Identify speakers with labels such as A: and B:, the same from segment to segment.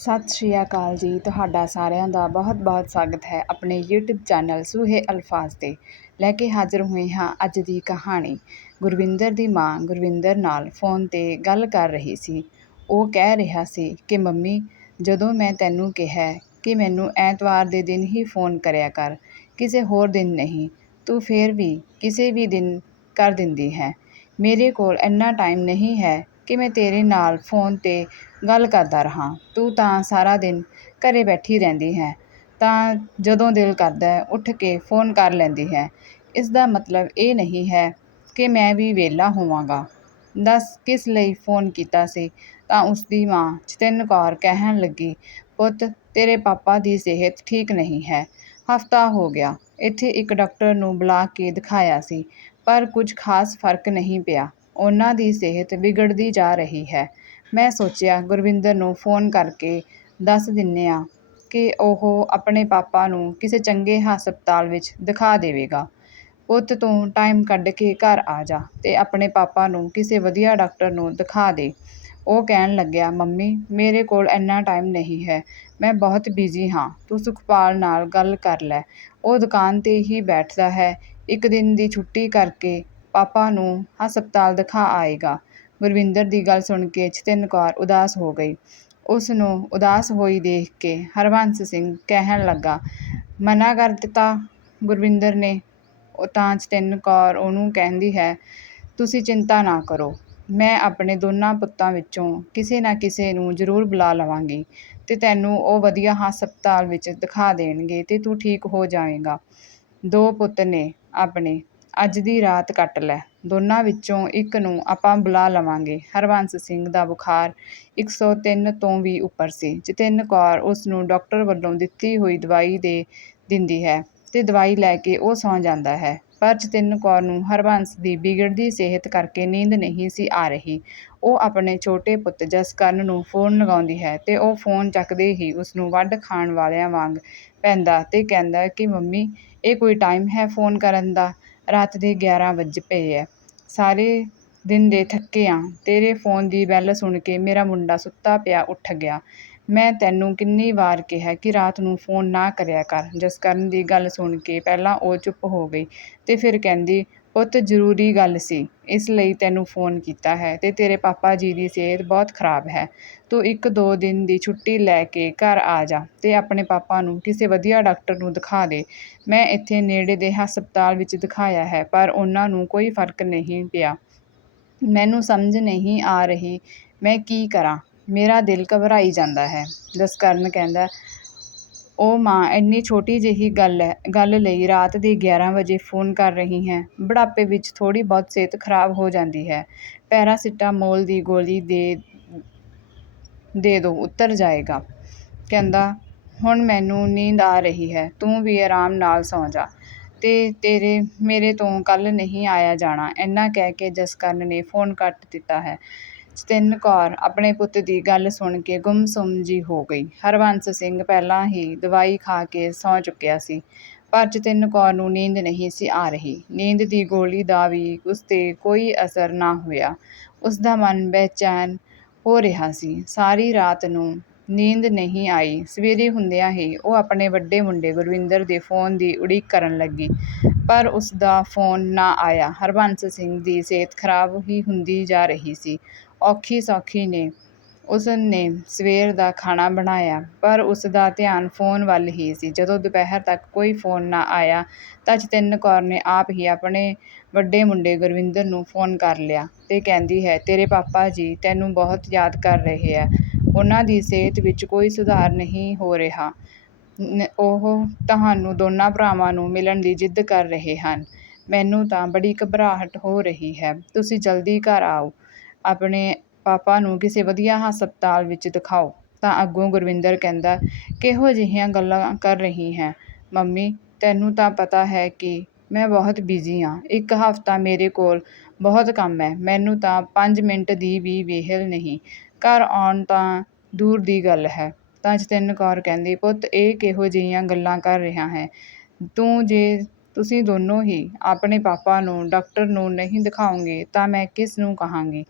A: ਸਤਿ ਸ਼੍ਰੀ ਅਕਾਲ ਜੀ। ਤੁਹਾਡਾ ਸਾਰਿਆਂ ਦਾ ਬਹੁਤ-ਬਹੁਤ ਸਵਾਗਤ ਹੈ ਆਪਣੇ YouTube ਚੈਨਲ ਸੂਹੇ ਅਲਫਾਜ਼ ਤੇ। ਲੈ ਕੇ ਹਾਜ਼ਰ ਹੋਏ ਹਾਂ ਅੱਜ ਦੀ ਕਹਾਣੀ। ਗੁਰਵਿੰਦਰ ਦੀ ਮਾਂ ਗੁਰਵਿੰਦਰ ਨਾਲ ਫੋਨ ਤੇ ਗੱਲ ਕਰ ਰਹੀ ਸੀ। ਉਹ ਕਹਿ ਰਿਹਾ ਸੀ ਕਿ, ਮੰਮੀ, ਜਦੋਂ ਮੈਂ ਤੈਨੂੰ ਕਿਹਾ ਕਿ ਮੈਨੂੰ ਐਤਵਾਰ ਦੇ ਦਿਨ ਹੀ ਫੋਨ ਕਰਿਆ ਕਰ, ਕਿਸੇ ਹੋਰ ਦਿਨ ਨਹੀਂ, ਤੂੰ ਫੇਰ ਵੀ ਕਿਸੇ ਵੀ ਦਿਨ ਕਰ ਦਿੰਦੀ ਹੈ। ਮੇਰੇ ਕੋਲ ਇੰਨਾ ਟਾਈਮ ਨਹੀਂ ਹੈ ਕਿ ਮੈਂ ਤੇਰੇ ਨਾਲ ਫੋਨ ਤੇ ਗੱਲ ਕਰਦਾ ਰਹਾਂ। ਤੂੰ ਤਾਂ ਸਾਰਾ ਦਿਨ ਘਰ ਬੈਠੀ ਰਹਿੰਦੀ ਹੈ। ਤਾਂ ਜਦੋਂ ਦਿਲ ਕਰਦਾ ਹੈ, ਉੱਠ ਕੇ ਫੋਨ ਕਰ ਲੈਂਦੀ ਹੈ। ਇਸ ਦਾ ਮਤਲਬ ਇਹ ਨਹੀਂ ਹੈ ਕਿ ਮੈਂ ਵੀ ਵਿਹਲਾ ਹੋਵਾਂਗਾ। ਦੱਸ, ਕਿਸ ਲਈ ਫੋਨ ਕੀਤਾ ਸੀ? ਤਾਂ ਉਸਦੀ ਮਾਂ ਜਤਿੰਨ ਕੌਰ ਕਹਿਣ ਲੱਗੀ, ਪੁੱਤ, ਤੇਰੇ ਪਾਪਾ ਦੀ ਸਿਹਤ ਠੀਕ ਨਹੀਂ ਹੈ। ਹਫਤਾ ਹੋ ਗਿਆ। ਇੱਥੇ ਇੱਕ ਡਾਕਟਰ ਨੂੰ ਬੁਲਾ ਕੇ ਦਿਖਾਇਆ ਸੀ, ਪਰ ਕੁਝ ਖਾਸ ਫ਼ਰਕ ਨਹੀਂ ਪਿਆ। ਉਹਨਾਂ ਦੀ ਸਿਹਤ ਵਿਗੜਦੀ ਜਾ ਰਹੀ ਹੈ। ਮੈਂ ਸੋਚਿਆ, ਗੁਰਵਿੰਦਰ ਨੂੰ ਫੋਨ ਕਰਕੇ ਦੱਸ ਦਿੰਨੇ ਆ ਕਿ ਉਹ ਆਪਣੇ ਪਾਪਾ ਨੂੰ ਕਿਸੇ ਚੰਗੇ ਹਸਪਤਾਲ ਵਿੱਚ ਦਿਖਾ ਦੇਵੇਗਾ। ਪੁੱਤ ਤੂੰ ਟਾਈਮ ਕੱਢ ਕੇ ਘਰ ਆ ਜਾ ਤੇ ਆਪਣੇ ਪਾਪਾ ਨੂੰ ਕਿਸੇ ਵਧੀਆ ਡਾਕਟਰ ਨੂੰ ਦਿਖਾ ਦੇ। ਉਹ ਕਹਿਣ ਲੱਗਿਆ, ਮੰਮੀ, ਮੇਰੇ ਕੋਲ ਇੰਨਾ ਟਾਈਮ ਨਹੀਂ ਹੈ। ਮੈਂ ਬਹੁਤ ਬਿਜ਼ੀ ਹਾਂ। ਤੂੰ ਸੁਖਪਾਲ ਨਾਲ ਗੱਲ ਕਰ ਲੈ। ਉਹ ਦੁਕਾਨ ਤੇ ਹੀ ਬੈਠਦਾ ਹੈ। ਇੱਕ ਦਿਨ ਦੀ ਛੁੱਟੀ ਕਰਕੇ ਪਾਪਾ ਨੂੰ ਹਸਪਤਾਲ ਦਿਖਾ ਆਏਗਾ। ਗੁਰਵਿੰਦਰ ਦੀ ਗੱਲ ਸੁਣ ਕੇ ਜਤਿੰਨ ਕੌਰ ਉਦਾਸ ਹੋ ਗਈ। ਉਸ ਨੂੰ ਉਦਾਸ ਹੋਈ ਦੇਖ ਕੇ ਹਰਬੰਸ ਸਿੰਘ ਕਹਿਣ ਲੱਗਾ, ਮਨਾ ਕਰ ਦਿੱਤਾ ਗੁਰਵਿੰਦਰ ਨੇ। ਉਹ ਤਾਂ ਜਤਿੰਨ ਕੌਰ ਉਹਨੂੰ ਕਹਿੰਦੀ ਹੈ, ਤੁਸੀਂ ਚਿੰਤਾ ਨਾ ਕਰੋ। ਮੈਂ ਆਪਣੇ ਦੋਨਾਂ ਪੁੱਤਾਂ ਵਿੱਚੋਂ ਕਿਸੇ ਨਾ ਕਿਸੇ ਨੂੰ ਜ਼ਰੂਰ ਬੁਲਾ ਲਵਾਂਗੀ ਤੇ ਤੈਨੂੰ ਉਹ ਵਧੀਆ ਹਸਪਤਾਲ ਵਿੱਚ ਦਿਖਾ ਦੇਣਗੇ ਤੇ ਤੂੰ ਠੀਕ ਹੋ ਜਾਵੇਂਗਾ ਦੋ ਪੁੱਤ ਨੇ ਆਪਣੇ ਅੱਜ ਦੀ ਰਾਤ ਕੱਟ ਲੈ। ਦੋਨਾਂ ਵਿੱਚੋਂ ਇੱਕ ਨੂੰ ਆਪਾਂ ਬੁਲਾ ਲਵਾਂਗੇ। ਹਰਬੰਸ ਸਿੰਘ ਦਾ ਬੁਖਾਰ 103 ਤੋਂ ਵੀ ਉੱਪਰ ਸੀ ਜਤਿੰਨ ਕੌਰ ਉਸ ਨੂੰ ਡਾਕਟਰ ਵੱਲੋਂ ਦਿੱਤੀ ਹੋਈ ਦਵਾਈ ਦੇ ਦਿੰਦੀ ਹੈ ਤੇ ਦਵਾਈ ਲੈ ਕੇ ਉਹ ਸੌਂ ਜਾਂਦਾ ਹੈ। ਪਰ ਜਤਿੰਨ ਕੌਰ ਨੂੰ ਹਰਬੰਸ ਦੀ ਵਿਗੜਦੀ ਸਿਹਤ ਕਰਕੇ ਨੀਂਦ ਨਹੀਂ ਸੀ ਆ ਰਹੀ, ਉਹ ਆਪਣੇ ਛੋਟੇ ਪੁੱਤ ਜਸਕਰਨ ਨੂੰ ਫੋਨ ਲਗਾਉਂਦੀ ਹੈ ਤੇ ਉਹ ਫੋਨ ਚੱਕਦੇ ਹੀ ਉਸ ਨੂੰ ਵੱਢ ਖਾਣ ਵਾਲਿਆਂ ਵਾਂਗ ਪੈਂਦਾ ਤੇ ਕਹਿੰਦਾ ਕਿ, ਮੰਮੀ, ਇਹ ਕੋਈ ਟਾਈਮ ਹੈ ਫੋਨ ਕਰਨ ਦਾ? ਰਾਤ ਦੇ 11 ਵੱਜ ਪਏ ਐ। ਸਾਰੇ ਦਿਨ ਦੇ ਥੱਕੇ ਆਂ। ਤੇਰੇ ਫੋਨ ਦੀ ਬੈਲ ਸੁਣ ਕੇ ਮੇਰਾ ਮੁੰਡਾ ਸੁੱਤਾ ਪਿਆ ਉੱਠ ਗਿਆ। ਮੈਂ ਤੈਨੂੰ ਕਿੰਨੀ ਵਾਰ ਕਿਹਾ ਕਿ ਰਾਤ ਨੂੰ ਫੋਨ ਨਾ ਕਰਿਆ ਕਰ। ਜਸਕਰਨ ਦੀ ਗੱਲ ਸੁਣ ਕੇ ਪਹਿਲਾਂ ਉਹ ਚੁੱਪ ਹੋ ਗਈ ਤੇ ਫਿਰ ਕਹਿੰਦੀ ਪੁੱਤ ਜ਼ਰੂਰੀ ਗੱਲ ਸੀ। ਇਸ ਲਈ ਤੈਨੂੰ ਫੋਨ ਕੀਤਾ ਹੈ ਤੇ ਤੇਰੇ ਪਾਪਾ ਜੀ ਦੀ ਸਿਹਤ ਬਹੁਤ ਖਰਾਬ ਹੈ। ਤੂੰ ਇੱਕ ਦੋ ਦਿਨ ਦੀ ਛੁੱਟੀ ਲੈ ਕੇ ਘਰ ਆ ਜਾ ਤੇ ਆਪਣੇ ਪਾਪਾ ਨੂੰ ਕਿਸੇ ਵਧੀਆ ਡਾਕਟਰ ਨੂੰ ਦਿਖਾ ਦੇ। ਮੈਂ ਇੱਥੇ ਨੇੜੇ ਦੇ ਹਸਪਤਾਲ ਵਿੱਚ ਦਿਖਾਇਆ ਹੈ, ਪਰ ਉਹਨਾਂ ਨੂੰ ਕੋਈ ਫ਼ਰਕ ਨਹੀਂ ਪਿਆ। ਮੈਨੂੰ ਸਮਝ ਨਹੀਂ ਆ ਰਹੀ, ਮੈਂ ਕੀ ਕਰਾਂ? ਮੇਰਾ ਦਿਲ ਘਬਰਾਈ ਜਾਂਦਾ ਹੈ। ਜਸਕਰਨ ਕਹਿੰਦਾ ਉਹ ਮਾਂ ਇੰਨੀ ਛੋਟੀ ਜਿਹੀ ਗੱਲ ਹੈ ਗੱਲ ਲਈ ਰਾਤ ਦੇ 11 ਵਜੇ ਫੋਨ ਕਰ ਰਹੀ ਹੈ। ਬੁਢਾਪੇ ਵਿੱਚ ਥੋੜ੍ਹੀ ਬਹੁਤ ਸਿਹਤ ਖਰਾਬ ਹੋ ਜਾਂਦੀ ਹੈ। ਪੈਰਾਸੀਟਾਮੋਲ ਦੀ ਗੋਲੀ ਦੇ ਦੇ ਦੋ, ਉਤਰ ਜਾਏਗਾ। ਕਹਿੰਦਾ, ਹੁਣ ਮੈਨੂੰ ਨੀਂਦ ਆ ਰਹੀ ਹੈ, ਤੂੰ ਵੀ ਆਰਾਮ ਨਾਲ ਸੌਂ ਜਾ। ਤੇ ਤੇਰੇ, ਮੇਰੇ ਤੋਂ ਕੱਲ੍ਹ ਨਹੀਂ ਆਇਆ ਜਾਣਾ ਇੰਨਾ ਕਹਿ ਕੇ ਜਸਕਰਨ ਨੇ ਫੋਨ ਕੱਟ ਦਿੱਤਾ ਹੈ। ਜਤਿੰਨ ਕੌਰ ਆਪਣੇ ਪੁੱਤ ਦੀ ਗੱਲ ਸੁਣ ਕੇ ਗੁੰਮਸੁੰਮ ਜੀ ਹੋ ਗਈ। ਹਰਬੰਸ ਸਿੰਘ ਪਹਿਲਾਂ ਹੀ ਦਵਾਈ ਖਾ ਕੇ ਸੌਂ ਚੁੱਕਿਆ ਸੀ, ਪਰ ਜਤਿੰਨ ਕੌਰ ਨੂੰ ਨੀਂਦ ਨਹੀਂ ਸੀ ਆ ਰਹੀ। ਨੀਂਦ ਦੀ ਗੋਲੀ ਦਾ ਵੀ ਉਸ ਤੇ ਕੋਈ ਅਸਰ ਨਾ ਹੋਇਆ। ਉਸ ਦਾ ਮਨ ਬੇਚੈਨ ਹੋ ਰਿਹਾ ਸੀ। ਸਾਰੀ ਰਾਤ ਨੂੰ ਨੀਂਦ ਨਹੀਂ ਆਈ। ਸਵੇਰੇ ਹੁੰਦਿਆਂ ਹੀ ਉਹ ਆਪਣੇ ਵੱਡੇ ਮੁੰਡੇ ਗੁਰਵਿੰਦਰ ਦੇ ਫੋਨ ਦੀ ਉਡੀਕ ਕਰਨ ਲੱਗੀ, ਪਰ ਉਸ ਦਾ ਫੋਨ ਨਾ ਆਇਆ। ਹਰਬੰਸ ਸਿੰਘ ਦੀ ਸਿਹਤ ਖਰਾਬ ਹੀ ਹੁੰਦੀ ਜਾ ਰਹੀ ਸੀ। ਔਖੀ ਸੌਖੀ ਨੇ। ਉਸ ਨੇ ਸਵੇਰ ਦਾ ਖਾਣਾ ਬਣਾਇਆ, ਪਰ ਉਸ ਦਾ ਧਿਆਨ ਫੋਨ ਵੱਲ ਹੀ ਸੀ। ਜਦੋਂ ਦੁਪਹਿਰ ਤੱਕ ਕੋਈ ਫੋਨ ਨਾ ਆਇਆ, ਤਾਂ ਜਤਿੰਨ ਕੌਰ ਨੇ ਆਪ ਹੀ ਆਪਣੇ ਵੱਡੇ ਮੁੰਡੇ ਗੁਰਵਿੰਦਰ ਨੂੰ ਫੋਨ ਕਰ ਲਿਆ ਅਤੇ ਕਹਿੰਦੀ ਹੈ, ਤੇਰੇ ਪਾਪਾ ਜੀ ਤੈਨੂੰ ਬਹੁਤ ਯਾਦ ਕਰ ਰਹੇ ਹੈ ਉਹਨਾਂ ਦੀ ਸਿਹਤ ਵਿੱਚ ਕੋਈ ਸੁਧਾਰ ਨਹੀਂ ਹੋ ਰਿਹਾ। ਉਹ ਤੁਹਾਨੂੰ ਦੋਨਾਂ ਭਰਾਵਾਂ ਨੂੰ ਮਿਲਣ ਦੀ ਜਿੱਦ ਕਰ ਰਹੇ ਹਨ। ਮੈਨੂੰ ਤਾਂ ਬੜੀ ਘਬਰਾਹਟ ਹੋ ਰਹੀ ਹੈ। ਤੁਸੀਂ ਜਲਦੀ ਘਰ ਆਓ। ਆਪਣੇ ਪਾਪਾ ਨੂੰ ਕਿਸੇ ਵਧੀਆ ਹਸਪਤਾਲ ਵਿੱਚ ਦਿਖਾਓ, ਤਾਂ ਅੱਗੋਂ ਗੁਰਵਿੰਦਰ ਕਹਿੰਦਾ, ਕਿਹੋ ਜਿਹੀਆਂ ਗੱਲਾਂ ਕਰ ਰਹੀ ਹੈ? ਮੰਮੀ, ਤੈਨੂੰ ਤਾਂ ਪਤਾ ਹੈ ਕਿ ਮੈਂ ਬਹੁਤ ਬਿਜ਼ੀ ਹਾਂ ਇੱਕ ਹਫ਼ਤਾ ਮੇਰੇ ਕੋਲ ਬਹੁਤ ਕੰਮ ਹੈ। ਮੈਨੂੰ ਤਾਂ 5 ਮਿੰਟ ਦੀ ਵੀ ਵਿਹਲ ਨਹੀਂ। ਘਰ ਆਉਣ ਤਾਂ ਦੂਰ ਦੀ ਗੱਲ ਹੈ। ਤਾਂ ਜਤਿੰਨ ਕੌਰ ਕਹਿੰਦੀ, ਪੁੱਤ, ਇਹ ਕਿਹੋ ਜਿਹੀਆਂ ਗੱਲਾਂ ਕਰ ਰਿਹਾ ਹੈ? ਤੂੰ ਜੇ ਤੁਸੀਂ ਦੋਨੋਂ ਹੀ ਆਪਣੇ ਪਾਪਾ ਨੂੰ, ਡਾਕਟਰ ਨੂੰ ਨਹੀਂ ਦਿਖਾਓਗੇ ਤਾਂ ਮੈਂ ਕਿਸ ਨੂੰ ਕਹਾਂਗੀ?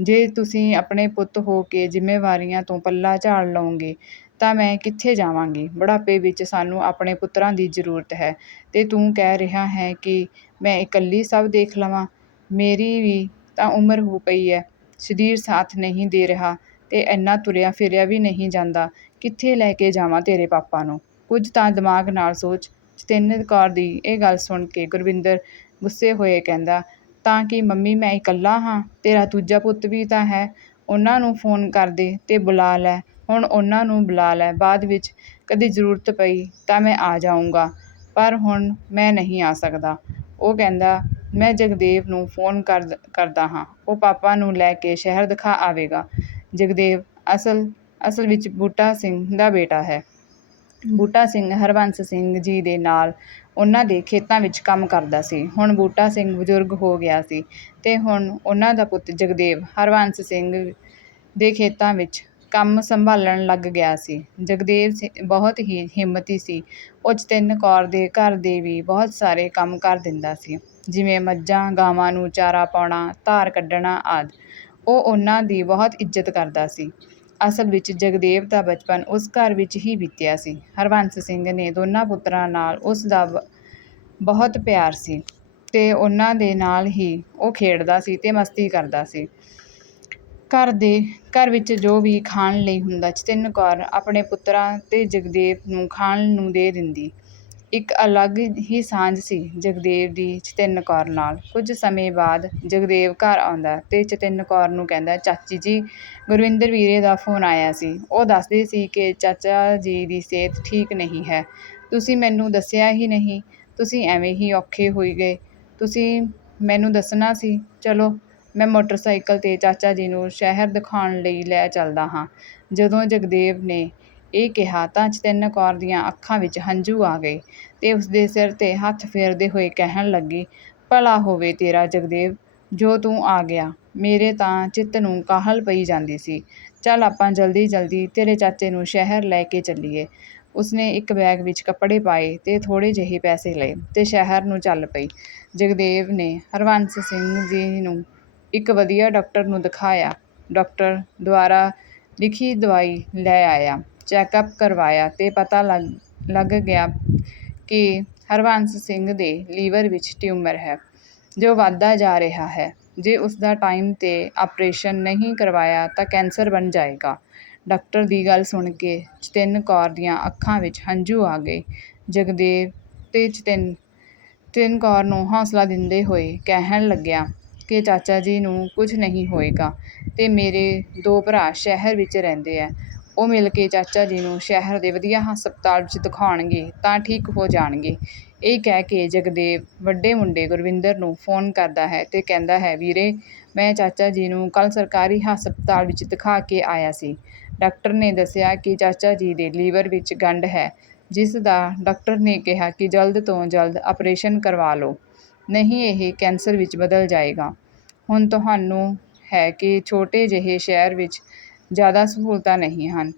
A: ਜੇ ਤੁਸੀਂ ਆਪਣੇ ਪੁੱਤ ਹੋ ਕੇ ਜ਼ਿੰਮੇਵਾਰੀਆਂ ਤੋਂ ਪੱਲਾ ਝਾੜ ਲਓਗੇ ਤਾਂ ਮੈਂ ਕਿੱਥੇ ਜਾਵਾਂਗੀ? ਬੁਢਾਪੇ ਵਿੱਚ ਸਾਨੂੰ ਆਪਣੇ ਪੁੱਤਰਾਂ ਦੀ ਜ਼ਰੂਰਤ ਹੈ ਤੇ ਤੂੰ ਕਹਿ ਰਿਹਾ ਹੈ ਕਿ ਮੈਂ ਇਕੱਲੀ ਸਭ ਦੇਖ ਲਵਾਂ। ਮੇਰੀ ਵੀ ਤਾਂ ਉਮਰ ਹੋ ਪਈ ਹੈ ਸਰੀਰ ਸਾਥ ਨਹੀਂ ਦੇ ਰਿਹਾ ਤੇ ਇੰਨਾ ਤੁਰਿਆ ਫਿਰਿਆ ਵੀ ਨਹੀਂ ਜਾਂਦਾ। ਕਿੱਥੇ ਲੈ ਕੇ ਜਾਵਾਂ ਤੇਰੇ ਪਾਪਾ ਨੂੰ? ਕੁਝ ਤਾਂ ਦਿਮਾਗ ਨਾਲ ਸੋਚ ਜਤਿੰਦਰ ਕੌਰ ਦੀ ਇਹ ਗੱਲ ਸੁਣ ਕੇ ਗੁਰਵਿੰਦਰ ਗੁੱਸੇ ਹੋਏ ਕਹਿੰਦਾ, ਤਾਂ ਕਿ ਮੰਮੀ ਮੈਂ ਇਕੱਲਾ ਹਾਂ? ਤੇਰਾ ਦੂਜਾ ਪੁੱਤ ਵੀ ਤਾਂ ਹੈ। ਉਹਨਾਂ ਨੂੰ ਫੋਨ ਕਰ ਦੇ ਤੇ ਬੁਲਾ ਲੈ। ਹੁਣ ਉਹਨਾਂ ਨੂੰ ਬੁਲਾ ਲੈ। ਬਾਅਦ ਵਿੱਚ ਕਦੇ ਜ਼ਰੂਰਤ ਪਈ ਤਾਂ ਮੈਂ ਆ ਜਾਊਂਗਾ। ਪਰ ਹੁਣ ਮੈਂ ਨਹੀਂ ਆ ਸਕਦਾ। ਉਹ ਕਹਿੰਦਾ, ਮੈਂ ਜਗਦੇਵ ਨੂੰ ਫੋਨ ਕਰ ਕਰਦਾ ਹਾਂ। ਉਹ ਪਾਪਾ ਨੂੰ ਲੈ ਕੇ ਸ਼ਹਿਰ ਦਿਖਾ ਆਵੇਗਾ। ਜਗਦੇਵ, ਅਸਲ ਅਸਲ ਵਿੱਚ ਬੂਟਾ ਸਿੰਘ ਦਾ ਬੇਟਾ ਹੈ। ਬੂਟਾ ਸਿੰਘ ਹਰਬੰਸ ਸਿੰਘ ਜੀ ਦੇ ਨਾਲ ਉਹਨਾਂ ਦੇ ਖੇਤਾਂ ਵਿੱਚ ਕੰਮ ਕਰਦਾ ਸੀ। ਹੁਣ ਬੂਟਾ ਸਿੰਘ ਬਜ਼ੁਰਗ ਹੋ ਗਿਆ ਸੀ ਅਤੇ ਹੁਣ ਉਹਨਾਂ ਦਾ ਪੁੱਤ ਜਗਦੇਵ ਹਰਬੰਸ ਸਿੰਘ ਦੇ ਖੇਤਾਂ ਵਿੱਚ ਕੰਮ ਸੰਭਾਲਣ ਲੱਗ ਗਿਆ ਸੀ। ਜਗਦੇਵ ਸਿ- ਬਹੁਤ ਹੀ ਹਿੰਮਤੀ ਸੀ। ਉਹ ਜਤਿੰਨ ਕੌਰ ਦੇ ਘਰ ਦੇ ਵੀ ਬਹੁਤ ਸਾਰੇ ਕੰਮ ਕਰ ਦਿੰਦਾ ਸੀ। ਜਿਵੇਂ ਮੱਝਾਂ, ਗਾਵਾਂ ਨੂੰ ਚਾਰਾ ਪਾਉਣਾ, ਧਾਰ ਕੱਢਣਾ ਆਦਿ। ਉਹ ਉਹਨਾਂ ਦੀ ਬਹੁਤ ਇੱਜ਼ਤ ਕਰਦਾ ਸੀ। ਅਸਲ ਵਿੱਚ ਜਗਦੇਵ ਦਾ ਬਚਪਨ ਉਸ ਘਰ ਵਿੱਚ ਹੀ ਬੀਤਿਆ ਸੀ। ਹਰਬੰਸ ਸਿੰਘ ਨੇ ਦੋਨਾਂ ਪੁੱਤਰਾਂ ਨਾਲ ਉਸ ਦਾ ਬਹੁਤ ਪਿਆਰ ਸੀ ਤੇ ਉਹਨਾਂ ਦੇ ਨਾਲ ਹੀ ਉਹ ਖੇਡਦਾ ਸੀ ਤੇ ਮਸਤੀ ਕਰਦਾ ਸੀ। ਘਰ ਦੇ, ਘਰ ਵਿੱਚ ਜੋ ਵੀ ਖਾਣ ਲਈ ਹੁੰਦਾ ਜਤਿੰਨ ਕੌਰ ਆਪਣੇ ਪੁੱਤਰਾਂ ਤੇ ਜਗਦੇਵ ਨੂੰ ਖਾਣ ਨੂੰ ਦੇ ਦਿੰਦੀ। ਇੱਕ ਅਲੱਗ ਹੀ ਸਾਂਝ ਸੀ ਜਗਦੇਵ ਦੀ ਜਤਿੰਨ ਕੌਰ ਨਾਲ। ਕੁਝ ਸਮੇਂ ਬਾਅਦ ਜਗਦੇਵ ਘਰ ਆਉਂਦਾ ਤੇ ਜਤਿੰਨ ਕੌਰ ਨੂੰ ਕਹਿੰਦਾ, ਚਾਚੀ ਜੀ, ਗੁਰਵਿੰਦਰ ਵੀਰੇ ਦਾ ਫੋਨ ਆਇਆ ਸੀ। ਉਹ ਦੱਸਦੇ ਸੀ ਕਿ ਚਾਚਾ ਜੀ ਦੀ ਸਿਹਤ ਠੀਕ ਨਹੀਂ ਹੈ। ਤੁਸੀਂ ਮੈਨੂੰ ਦੱਸਿਆ ਹੀ ਨਹੀਂ। ਤੁਸੀਂ ਐਵੇਂ ਹੀ ਔਖੇ ਹੋਈ ਗਏ। ਤੁਸੀਂ ਮੈਨੂੰ ਦੱਸਣਾ ਸੀ। ਚਲੋ, ਮੈਂ ਮੋਟਰਸਾਈਕਲ ਤੇ ਚਾਚਾ ਜੀ ਨੂੰ ਸ਼ਹਿਰ ਦਿਖਾਉਣ ਲਈ ਲੈ ਚੱਲਦਾ ਹਾਂ। ਜਦੋਂ ਜਗਦੇਵ ਨੇ ਇਹ ਕਿਹਾ, ਤਾਂ ਜਤਿੰਨ ਕੌਰ ਦੀਆਂ ਅੱਖਾਂ ਵਿੱਚ ਹੰਝੂ ਆ ਗਏ ਤੇ ਉਸਦੇ ਸਿਰ ਤੇ ਹੱਥ ਫੇਰਦੇ ਹੋਏ ਕਹਿਣ ਲੱਗੀ, ਭਲਾ ਹੋਵੇ ਤੇਰਾ ਜਗਦੇਵ, ਜੋ ਤੂੰ ਆ ਗਿਆ, ਮੇਰੇ ਤਾਂ ਚਿੱਤ ਨੂੰ ਕਾਹਲ ਪਈ ਜਾਂਦੀ ਸੀ। ਚੱਲ ਆਪਾਂ ਜਲਦੀ ਜਲਦੀ ਤੇਰੇ ਚਾਚੇ ਨੂੰ ਸ਼ਹਿਰ ਲੈ ਕੇ ਚੱਲੀਏ। ਉਸਨੇ ਇੱਕ ਬੈਗ ਵਿੱਚ ਕੱਪੜੇ ਪਾਏ ਤੇ ਥੋੜੇ ਜਿਹੇ ਪੈਸੇ ਲਏ ਤੇ ਸ਼ਹਿਰ ਨੂੰ ਚੱਲ ਪਈ। ਜਗਦੇਵ ਨੇ ਹਰਬੰਸ ਸਿੰਘ ਜੀ ਨੂੰ ਇੱਕ ਵਧੀਆ ਡਾਕਟਰ ਨੂੰ ਦਿਖਾਇਆ। ਡਾਕਟਰ ਦੁਆਰਾ ਲਿਖੀ ਦਵਾਈ ਲੈ ਆਇਆ। ਚੈੱਕਅਪ ਕਰਵਾਇਆ ਤੇ ਪਤਾ ਲੱਗ ਲੱਗ ਗਿਆ ਕਿ ਹਰਬੰਸ ਸਿੰਘ ਦੇ ਲੀਵਰ ਵਿੱਚ ਟਿਊਮਰ ਹੈ, ਜੋ ਵੱਧਦਾ ਜਾ ਰਿਹਾ ਹੈ। ਜੇ ਉਸ ਦਾ ਟਾਈਮ ਤੇ ਆਪਰੇਸ਼ਨ ਨਹੀਂ ਕਰਵਾਇਆ ਤਾਂ ਕੈਂਸਰ ਬਣ ਜਾਏਗਾ। ਡਾਕਟਰ ਦੀ ਗੱਲ ਸੁਣ ਕੇ ਜਤਿੰਨ ਕੌਰ ਦੀਆਂ ਅੱਖਾਂ ਵਿੱਚ ਹੰਝੂ ਆ ਗਏ। ਜਗਦੇਵ ਤੇ ਜਤਿੰਨ ਜਤਿੰਨ ਕੌਰ ਨੂੰ ਹੌਸਲਾ ਦਿੰਦੇ ਹੋਏ ਕਹਿਣ ਲੱਗਿਆ ਕਿ ਚਾਚਾ ਜੀ ਨੂੰ ਕੁਝ ਨਹੀਂ ਹੋਏਗਾ ਤੇ ਮੇਰੇ ਦੋ ਭਰਾ ਸ਼ਹਿਰ ਵਿੱਚ ਰਹਿੰਦੇ ਆ। ਉਹ ਮਿਲ ਕੇ ਚਾਚਾ ਜੀ ਨੂੰ ਸ਼ਹਿਰ ਦੇ ਵਧੀਆ ਹਸਪਤਾਲ ਵਿੱਚ ਦਿਖਾਉਣਗੇ, ਤਾਂ ਠੀਕ ਹੋ ਜਾਣਗੇ। ਇਹ ਕਹਿ ਕੇ ਜਗਦੇਵ ਵੱਡੇ ਮੁੰਡੇ ਗੁਰਵਿੰਦਰ ਨੂੰ ਫੋਨ ਕਰਦਾ ਹੈ ਤੇ ਕਹਿੰਦਾ ਹੈ, ਵੀਰੇ, ਮੈਂ ਚਾਚਾ ਜੀ ਨੂੰ ਕੱਲ ਸਰਕਾਰੀ ਹਸਪਤਾਲ ਵਿੱਚ ਦਿਖਾ ਕੇ ਆਇਆ ਸੀ। ਡਾਕਟਰ ਨੇ ਦੱਸਿਆ ਕਿ ਚਾਚਾ ਜੀ ਦੇ ਲੀਵਰ ਵਿੱਚ ਗੰਢ ਹੈ, ਜਿਸ ਦਾ ਡਾਕਟਰ ਨੇ ਕਿਹਾ ਕਿ ਜਲਦ ਤੋਂ ਜਲਦ ਆਪਰੇਸ਼ਨ ਕਰਵਾ ਲਓ, ਨਹੀਂ ਇਹ ਕੈਂਸਰ ਵਿੱਚ ਬਦਲ ਜਾਏਗਾ। ਹੁਣ ਤੁਹਾਨੂੰ ਹੈ ਕਿ ਛੋਟੇ ਜਿਹੇ ਸ਼ਹਿਰ ਵਿੱਚ ਜ਼ਿਆਦਾ ਸਹੂਲਤਾਂ ਨਹੀਂ ਹਨ।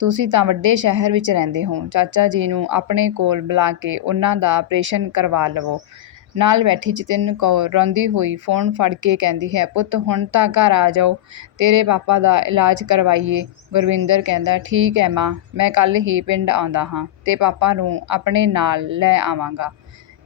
A: ਤੁਸੀਂ ਤਾਂ ਵੱਡੇ ਸ਼ਹਿਰ ਵਿੱਚ ਰਹਿੰਦੇ ਹੋ। ਚਾਚਾ ਜੀ ਨੂੰ ਆਪਣੇ ਕੋਲ ਬੁਲਾ ਕੇ ਉਹਨਾਂ ਦਾ ਆਪਰੇਸ਼ਨ ਕਰਵਾ ਲਵੋ। ਨਾਲ ਬੈਠੀ ਜਤਿੰਨ ਕੌਰ ਰੋਂਦੀ ਹੋਈ ਫੋਨ ਫੜ ਕੇ ਕਹਿੰਦੀ ਹੈ, ਪੁੱਤ, ਹੁਣ ਤਾਂ ਘਰ ਆ ਜਾਓ। ਤੇਰੇ ਪਾਪਾ ਦਾ ਇਲਾਜ ਕਰਵਾਈਏ। ਗੁਰਵਿੰਦਰ ਕਹਿੰਦਾ, ਠੀਕ ਹੈ ਮਾਂ, ਮੈਂ ਕੱਲ੍ਹ ਹੀ ਪਿੰਡ ਆਉਂਦਾ ਹਾਂ ਤੇ ਪਾਪਾ ਨੂੰ ਆਪਣੇ ਨਾਲ ਲੈ ਆਵਾਂਗਾ।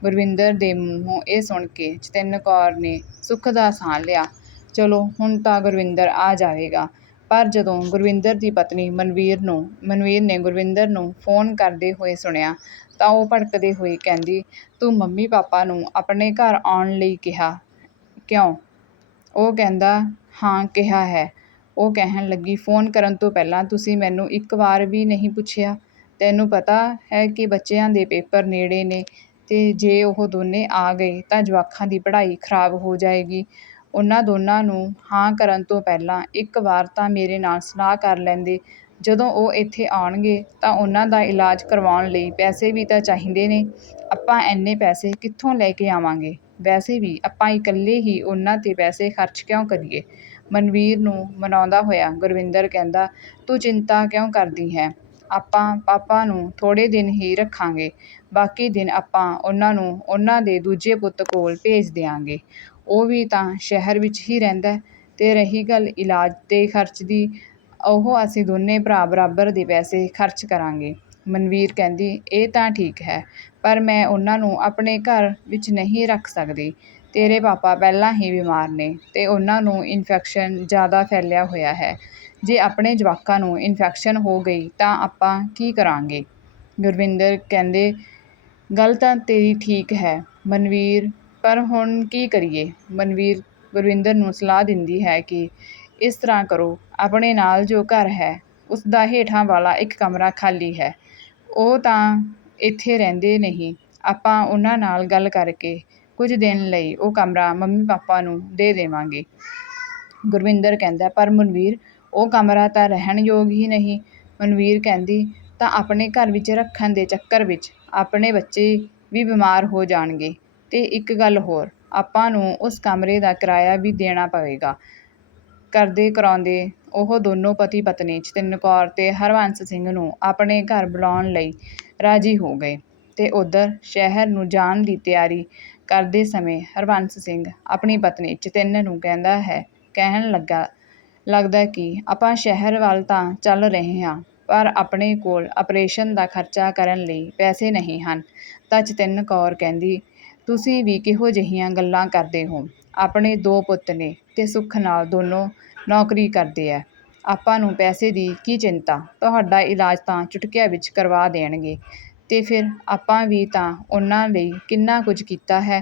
A: ਗੁਰਵਿੰਦਰ ਦੇ ਮੂੰਹੋਂ ਇਹ ਸੁਣ ਕੇ ਜਤਿੰਨ ਕੌਰ ਨੇ ਸੁੱਖ ਦਾ ਸਾਹ ਲਿਆ। ਚਲੋ, ਹੁਣ ਤਾਂ ਗੁਰਵਿੰਦਰ ਆ ਜਾਵੇਗਾ। ਪਰ ਜਦੋਂ ਗੁਰਵਿੰਦਰ ਦੀ ਪਤਨੀ ਮਨਵੀਰ ਨੂੰ, ਮਨਵੀਰ ਨੇ ਗੁਰਵਿੰਦਰ ਨੂੰ ਫੋਨ ਕਰਦੇ ਹੋਏ ਸੁਣਿਆ, ਤਾਂ ਉਹ ਭੜਕਦੇ ਹੋਏ ਕਹਿੰਦੀ, ਤੂੰ ਮੰਮੀ ਪਾਪਾ ਨੂੰ ਆਪਣੇ ਘਰ ਆਉਣ ਲਈ ਕਿਹਾ, ਕਿਉਂ? ਉਹ ਕਹਿੰਦਾ, ਹਾਂ, ਕਿਹਾ ਹੈ। ਉਹ ਕਹਿਣ ਲੱਗੀ, ਫੋਨ ਕਰਨ ਤੋਂ ਪਹਿਲਾਂ ਤੁਸੀਂ ਮੈਨੂੰ ਇੱਕ ਵਾਰ ਵੀ ਨਹੀਂ ਪੁੱਛਿਆ। ਤੈਨੂੰ ਪਤਾ ਹੈ ਕਿ ਬੱਚਿਆਂ ਦੇ ਪੇਪਰ ਨੇੜੇ ਨੇ ਤੇ ਜੇ ਉਹ ਦੋਨੇ ਆ ਗਏ ਤਾਂ ਜਵਾਕਾਂ ਦੀ ਪੜ੍ਹਾਈ ਖਰਾਬ ਹੋ ਜਾਏਗੀ। ਉਹਨਾਂ ਦੋਨਾਂ ਨੂੰ ਹਾਂ ਕਰਨ ਤੋਂ ਪਹਿਲਾਂ ਇੱਕ ਵਾਰ ਤਾਂ ਮੇਰੇ ਨਾਲ ਸਲਾਹ ਕਰ ਲੈਂਦੇ। ਜਦੋਂ ਉਹ ਇੱਥੇ ਆਉਣਗੇ ਤਾਂ ਉਹਨਾਂ ਦਾ ਇਲਾਜ ਕਰਵਾਉਣ ਲਈ ਪੈਸੇ ਵੀ ਤਾਂ ਚਾਹੀਦੇ ਨੇ। ਆਪਾਂ ਇੰਨੇ ਪੈਸੇ ਕਿੱਥੋਂ ਲੈ ਕੇ ਆਵਾਂਗੇ? ਵੈਸੇ ਵੀ ਆਪਾਂ ਇਕੱਲੇ ਹੀ ਉਹਨਾਂ 'ਤੇ ਪੈਸੇ ਖਰਚ ਕਿਉਂ ਕਰੀਏ? ਮਨਵੀਰ ਨੂੰ ਮਨਾਉਂਦਾ ਹੋਇਆ ਗੁਰਵਿੰਦਰ ਕਹਿੰਦਾ, ਤੂੰ ਚਿੰਤਾ ਕਿਉਂ ਕਰਦੀ ਹੈ? ਆਪਾਂ ਪਾਪਾ ਨੂੰ ਥੋੜ੍ਹੇ ਦਿਨ ਹੀ ਰੱਖਾਂਗੇ। ਬਾਕੀ ਦਿਨ ਆਪਾਂ ਉਹਨਾਂ ਨੂੰ, ਉਹਨਾਂ ਦੇ ਦੂਜੇ ਪੁੱਤ ਕੋਲ ਭੇਜ ਦਿਆਂਗੇ। ਉਹ ਵੀ ਤਾਂ ਸ਼ਹਿਰ ਵਿੱਚ ਹੀ ਰਹਿੰਦਾ ਅਤੇ ਰਹੀ ਗੱਲ ਇਲਾਜ ਦੇ ਖਰਚ ਦੀ, ਉਹ ਅਸੀਂ ਦੋਨੇ ਭਰਾ ਬਰਾਬਰ ਦੇ ਪੈਸੇ ਖਰਚ ਕਰਾਂਗੇ। ਮਨਵੀਰ ਕਹਿੰਦੀ, ਇਹ ਤਾਂ ਠੀਕ ਹੈ, ਪਰ ਮੈਂ ਉਹਨਾਂ ਨੂੰ ਆਪਣੇ ਘਰ ਵਿੱਚ ਨਹੀਂ ਰੱਖ ਸਕਦੀ। ਤੇਰੇ ਪਾਪਾ ਪਹਿਲਾਂ ਹੀ ਬਿਮਾਰ ਨੇ ਅਤੇ ਉਹਨਾਂ ਨੂੰ ਇਨਫੈਕਸ਼ਨ ਜ਼ਿਆਦਾ ਫੈਲਿਆ ਹੋਇਆ ਹੈ। ਜੇ ਆਪਣੇ ਜਵਾਕਾਂ ਨੂੰ ਇਨਫੈਕਸ਼ਨ ਹੋ ਗਈ ਤਾਂ ਆਪਾਂ ਕੀ ਕਰਾਂਗੇ? ਗੁਰਵਿੰਦਰ ਕਹਿੰਦੇ, ਗੱਲ ਤਾਂ ਤੇਰੀ ਠੀਕ ਹੈ, ਮਨਵੀਰ। ਪਰ ਹੁਣ ਕੀ ਕਰੀਏ? ਮਨਵੀਰ ਗੁਰਵਿੰਦਰ ਨੂੰ ਸਲਾਹ ਦਿੰਦੀ ਹੈ ਕਿ ਇਸ ਤਰ੍ਹਾਂ ਕਰੋ, ਆਪਣੇ ਨਾਲ ਜੋ ਘਰ ਹੈ ਉਸ ਦਾ ਹੇਠਾਂ ਵਾਲਾ ਇੱਕ ਕਮਰਾ ਖਾਲੀ ਹੈ। ਉਹ ਤਾਂ ਇੱਥੇ ਰਹਿੰਦੇ ਨਹੀਂ। ਆਪਾਂ ਉਹਨਾਂ ਨਾਲ ਗੱਲ ਕਰਕੇ ਕੁਝ ਦਿਨ ਲਈ ਉਹ ਕਮਰਾ ਮੰਮੀ ਪਾਪਾ ਨੂੰ ਦੇ ਦੇਵਾਂਗੇ। ਗੁਰਵਿੰਦਰ ਕਹਿੰਦਾ, ਪਰ ਮਨਵੀਰ, ਉਹ ਕਮਰਾ ਤਾਂ ਰਹਿਣ ਯੋਗ ਹੀ ਨਹੀਂ। ਮਨਵੀਰ ਕਹਿੰਦੀ, ਤਾਂ ਆਪਣੇ ਘਰ ਵਿੱਚ ਰੱਖਣ ਦੇ ਚੱਕਰ ਵਿੱਚ ਆਪਣੇ ਬੱਚੇ ਵੀ ਬਿਮਾਰ ਹੋ ਜਾਣਗੇ। ਅਤੇ ਇੱਕ ਗੱਲ ਹੋਰ, ਆਪਾਂ ਨੂੰ ਉਸ ਕਮਰੇ ਦਾ ਕਿਰਾਇਆ ਵੀ ਦੇਣਾ ਪਵੇਗਾ। ਕਰਦੇ ਕਰਾਉਂਦੇ, ਉਹ ਦੋਨੋਂ ਪਤੀ ਪਤਨੀ ਜਤਿੰਦਰ ਕੌਰ ਅਤੇ ਹਰਬੰਸ ਸਿੰਘ ਨੂੰ ਆਪਣੇ ਘਰ ਬੁਲਾਉਣ ਲਈ ਰਾਜੀ ਹੋ ਗਏ ਅਤੇ ਉੱਧਰ ਸ਼ਹਿਰ ਨੂੰ ਜਾਣ ਦੀ ਤਿਆਰੀ ਕਰਦੇ ਸਮੇਂ ਹਰਬੰਸ ਸਿੰਘ ਆਪਣੀ ਪਤਨੀ ਜਤਿੰਨ ਨੂੰ ਕਹਿੰਦਾ ਹੈ, ਕਹਿਣ ਲੱਗਾ, ਲੱਗਦਾ ਕਿ ਆਪਾਂ ਸ਼ਹਿਰ ਵੱਲ ਤਾਂ ਚੱਲ ਰਹੇ ਹਾਂ, ਪਰ ਆਪਣੇ ਕੋਲ ਆਪਰੇਸ਼ਨ ਦਾ ਖਰਚਾ ਕਰਨ ਲਈ ਪੈਸੇ ਨਹੀਂ ਹਨ। ਤਾਂ ਜਤਿੰਨ ਕੌਰ ਕਹਿੰਦੀ ਤੁਸੀਂ ਵੀ ਕਿਹੋ ਜਿਹੀਆਂ ਗੱਲਾਂ ਕਰਦੇ ਹੋ? ਆਪਣੇ ਦੋ ਪੁੱਤ ਨੇ ਤੇ ਸੁੱਖ ਨਾਲ ਦੋਨੋਂ ਨੌਕਰੀ ਕਰਦੇ ਐ। ਆਪਾਂ ਨੂੰ ਪੈਸੇ ਦੀ ਕੀ ਚਿੰਤਾ? ਤੁਹਾਡਾ ਇਲਾਜ ਤਾਂ ਚੁਟਕਿਆਂ ਵਿੱਚ ਕਰਵਾ ਦੇਣਗੇ। ਤੇ ਫਿਰ ਆਪਾਂ ਵੀ ਤਾਂ ਉਹਨਾਂ ਲਈ ਕਿੰਨਾ ਕੁਝ ਕੀਤਾ ਹੈ?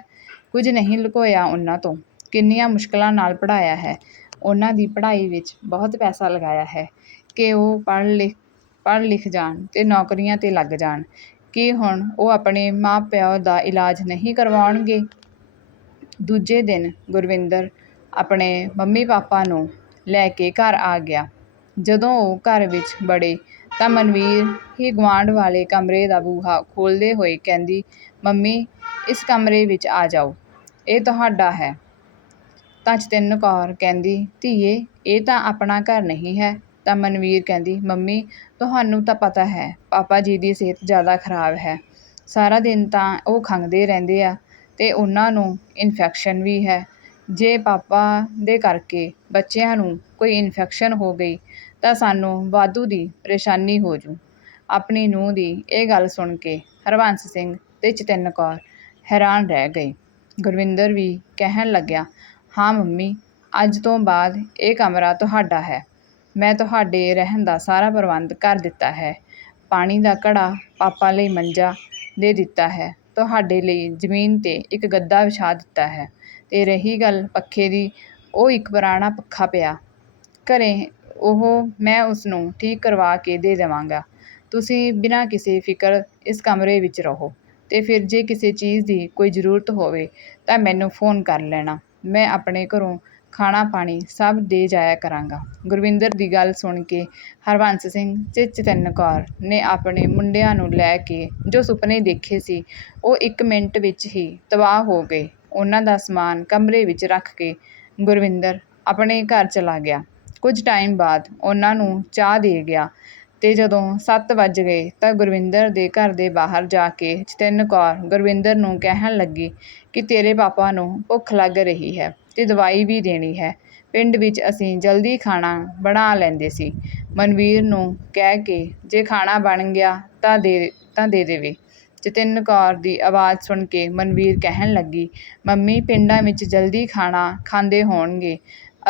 A: ਕੁਝ ਨਹੀਂ ਲੁਕੋਇਆ ਉਹਨਾਂ ਤੋਂ। ਕਿੰਨੀਆਂ ਮੁਸ਼ਕਲਾਂ ਨਾਲ ਪੜ੍ਹਾਇਆ ਹੈ? ਉਹਨਾਂ ਦੀ ਪੜ੍ਹਾਈ ਵਿੱਚ ਬਹੁਤ ਪੈਸਾ ਲਗਾਇਆ ਹੈ ਕਿ ਉਹ ਪੜ੍ਹ ਲਿਖ ਪੜ੍ਹ ਲਿਖ ਜਾਣ ਤੇ ਨੌਕਰੀਆਂ ਤੇ ਲੱਗ ਜਾਣ। ਕੀ ਹੁਣ ਉਹ ਆਪਣੇ ਮਾਂ-ਪਿਓ ਦਾ ਇਲਾਜ ਨਹੀਂ ਕਰਵਾਉਣਗੇ? ਦੂਜੇ ਦਿਨ ਗੁਰਵਿੰਦਰ ਆਪਣੇ ਮੰਮੀ ਪਾਪਾ ਨੂੰ ਲੈ ਕੇ ਘਰ ਆ ਗਿਆ। ਜਦੋਂ ਉਹ ਘਰ ਵਿੱਚ ਬੜੇ ਤਾਂ ਮਨਵੀਰ ਹੀ ਗੁਆਂਢ ਵਾਲੇ ਕਮਰੇ ਦਾ ਬੂਹਾ ਖੋਲ੍ਹਦੇ ਹੋਏ ਕਹਿੰਦੀ, ਮੰਮੀ, ਇਸ ਕਮਰੇ ਵਿੱਚ ਆ ਜਾਓ। ਇਹ ਤੁਹਾਡਾ ਹੈ। ਤਾਂ ਜਤਿੰਨ ਕੌਰ ਕਹਿੰਦੀ, ਧੀਏ, ਇਹ ਤਾਂ ਆਪਣਾ ਘਰ ਨਹੀਂ ਹੈ। ਤਾਂ ਮਨਵੀਰ ਕਹਿੰਦੀ, ਮੰਮੀ, ਤੁਹਾਨੂੰ ਤਾਂ ਪਤਾ ਹੈ, ਪਾਪਾ ਜੀ ਦੀ ਸਿਹਤ ਜ਼ਿਆਦਾ ਖਰਾਬ ਹੈ। ਸਾਰਾ ਦਿਨ ਤਾਂ ਉਹ ਖੰਘਦੇ ਰਹਿੰਦੇ ਆ ਅਤੇ ਉਹਨਾਂ ਨੂੰ ਇਨਫੈਕਸ਼ਨ ਵੀ ਹੈ। ਜੇ ਪਾਪਾ ਦੇ ਕਰਕੇ ਬੱਚਿਆਂ ਨੂੰ ਕੋਈ ਇਨਫੈਕਸ਼ਨ ਹੋ ਗਈ, ਤਾਂ ਸਾਨੂੰ ਵਾਧੂ ਦੀ ਪਰੇਸ਼ਾਨੀ ਹੋ ਜੂ। ਆਪਣੀ ਨੂੰਹ ਦੀ ਇਹ ਗੱਲ ਸੁਣ ਕੇ ਹਰਬੰਸ ਸਿੰਘ ਅਤੇ ਜਤਿੰਨ ਕੌਰ ਹੈਰਾਨ ਰਹਿ ਗਏ। ਗੁਰਵਿੰਦਰ ਵੀ ਕਹਿਣ ਲੱਗਿਆ, ਹਾਂ ਮੰਮੀ, ਅੱਜ ਤੋਂ ਬਾਅਦ ਇਹ ਕਮਰਾ ਤੁਹਾਡਾ ਹੈ। ਮੈਂ ਤੁਹਾਡੇ ਰਹਿਣ ਦਾ ਸਾਰਾ ਪ੍ਰਬੰਧ ਕਰ ਦਿੱਤਾ ਹੈ। ਪਾਣੀ ਦਾ ਘੜਾ ਪਾਪਾ ਲਈ ਮੰਜਾ ਦੇ ਦਿੱਤਾ ਹੈ। ਤੁਹਾਡੇ ਲਈ ਜ਼ਮੀਨ ਤੇ ਇੱਕ ਗੱਦਾ ਵਿਛਾ ਦਿੱਤਾ ਹੈ। ਅਤੇ ਰਹੀ ਗੱਲ ਪੱਖੇ ਦੀ, ਉਹ ਇੱਕ ਪੁਰਾਣਾ ਪੱਖਾ ਪਿਆ। ਘਰ ਉਹ ਮੈਂ ਉਸ ਨੂੰ ਠੀਕ ਕਰਵਾ ਕੇ ਦੇ ਦੇਵਾਂਗਾ। ਤੁਸੀਂ ਬਿਨਾਂ ਕਿਸੇ ਫਿਕਰ ਇਸ ਕਮਰੇ ਵਿੱਚ ਰਹੋ। ਅਤੇ ਫਿਰ ਜੇ ਕਿਸੇ ਚੀਜ਼ ਦੀ ਕੋਈ ਜ਼ਰੂਰਤ ਹੋਵੇ, ਤਾਂ ਮੈਨੂੰ ਫੋਨ ਕਰ ਲੈਣਾ। ਮੈਂ ਆਪਣੇ ਘਰੋਂ ਖਾਣਾ ਪਾਣੀ ਸਭ ਦੇ ਜਾਇਆ ਕਰਾਂਗਾ। ਗੁਰਵਿੰਦਰ ਦੀ ਗੱਲ ਸੁਣ ਕੇ ਹਰਬੰਸ ਸਿੰਘ ਤੇ ਚਤਿੰਨ ਕੌਰ ਨੇ ਆਪਣੇ ਮੁੰਡਿਆਂ ਨੂੰ ਲੈ ਕੇ ਜੋ ਸੁਪਨੇ ਦੇਖੇ ਸੀ, ਉਹ ਇੱਕ ਮਿੰਟ ਵਿੱਚ ਹੀ ਤਬਾਹ ਹੋ ਗਏ। ਉਹਨਾਂ ਦਾ ਸਮਾਨ ਕਮਰੇ ਵਿੱਚ ਰੱਖ ਕੇ ਗੁਰਵਿੰਦਰ ਆਪਣੇ ਘਰ ਚਲਾ ਗਿਆ। ਕੁਝ ਟਾਈਮ ਬਾਅਦ ਉਹਨਾਂ ਨੂੰ ਚਾਹ ਦੇ ਗਿਆ ਤੇ ਜਦੋਂ 7 ਵੱਜ ਗਏ ਤਾਂ ਗੁਰਵਿੰਦਰ ਦੇ ਘਰ ਦੇ ਬਾਹਰ ਜਾ ਕੇ ਚਤਿੰਨ ਕੌਰ ਗੁਰਵਿੰਦਰ ਨੂੰ ਕਹਿਣ ਲੱਗੀ ਕਿ ਤੇਰੇ ਪਾਪਾ ਨੂੰ ਭੁੱਖ ਲੱਗ ਰਹੀ ਹੈ। ਤੇ ਦਵਾਈ ਵੀ ਦੇਣੀ ਹੈ। ਪਿੰਡ ਵਿੱਚ ਅਸੀਂ ਜਲਦੀ ਖਾਣਾ ਬਣਾ ਲੈਂਦੇ ਸੀ। ਮਨਵੀਰ ਨੂੰ ਕਹਿ ਕੇ ਜੇ ਖਾਣਾ ਬਣ ਗਿਆ ਤਾਂ ਦੇ ਤਾਂ ਦੇ ਦੇਵੇ। ਜਤਿੰਨ ਕੌਰ ਦੀ ਆਵਾਜ਼ ਸੁਣ ਕੇ ਮਨਵੀਰ ਕਹਿਣ ਲੱਗੀ, ਮੰਮੀ, ਪਿੰਡਾਂ ਵਿੱਚ ਜਲਦੀ ਖਾਣਾ ਖਾਂਦੇ ਹੋਣਗੇ।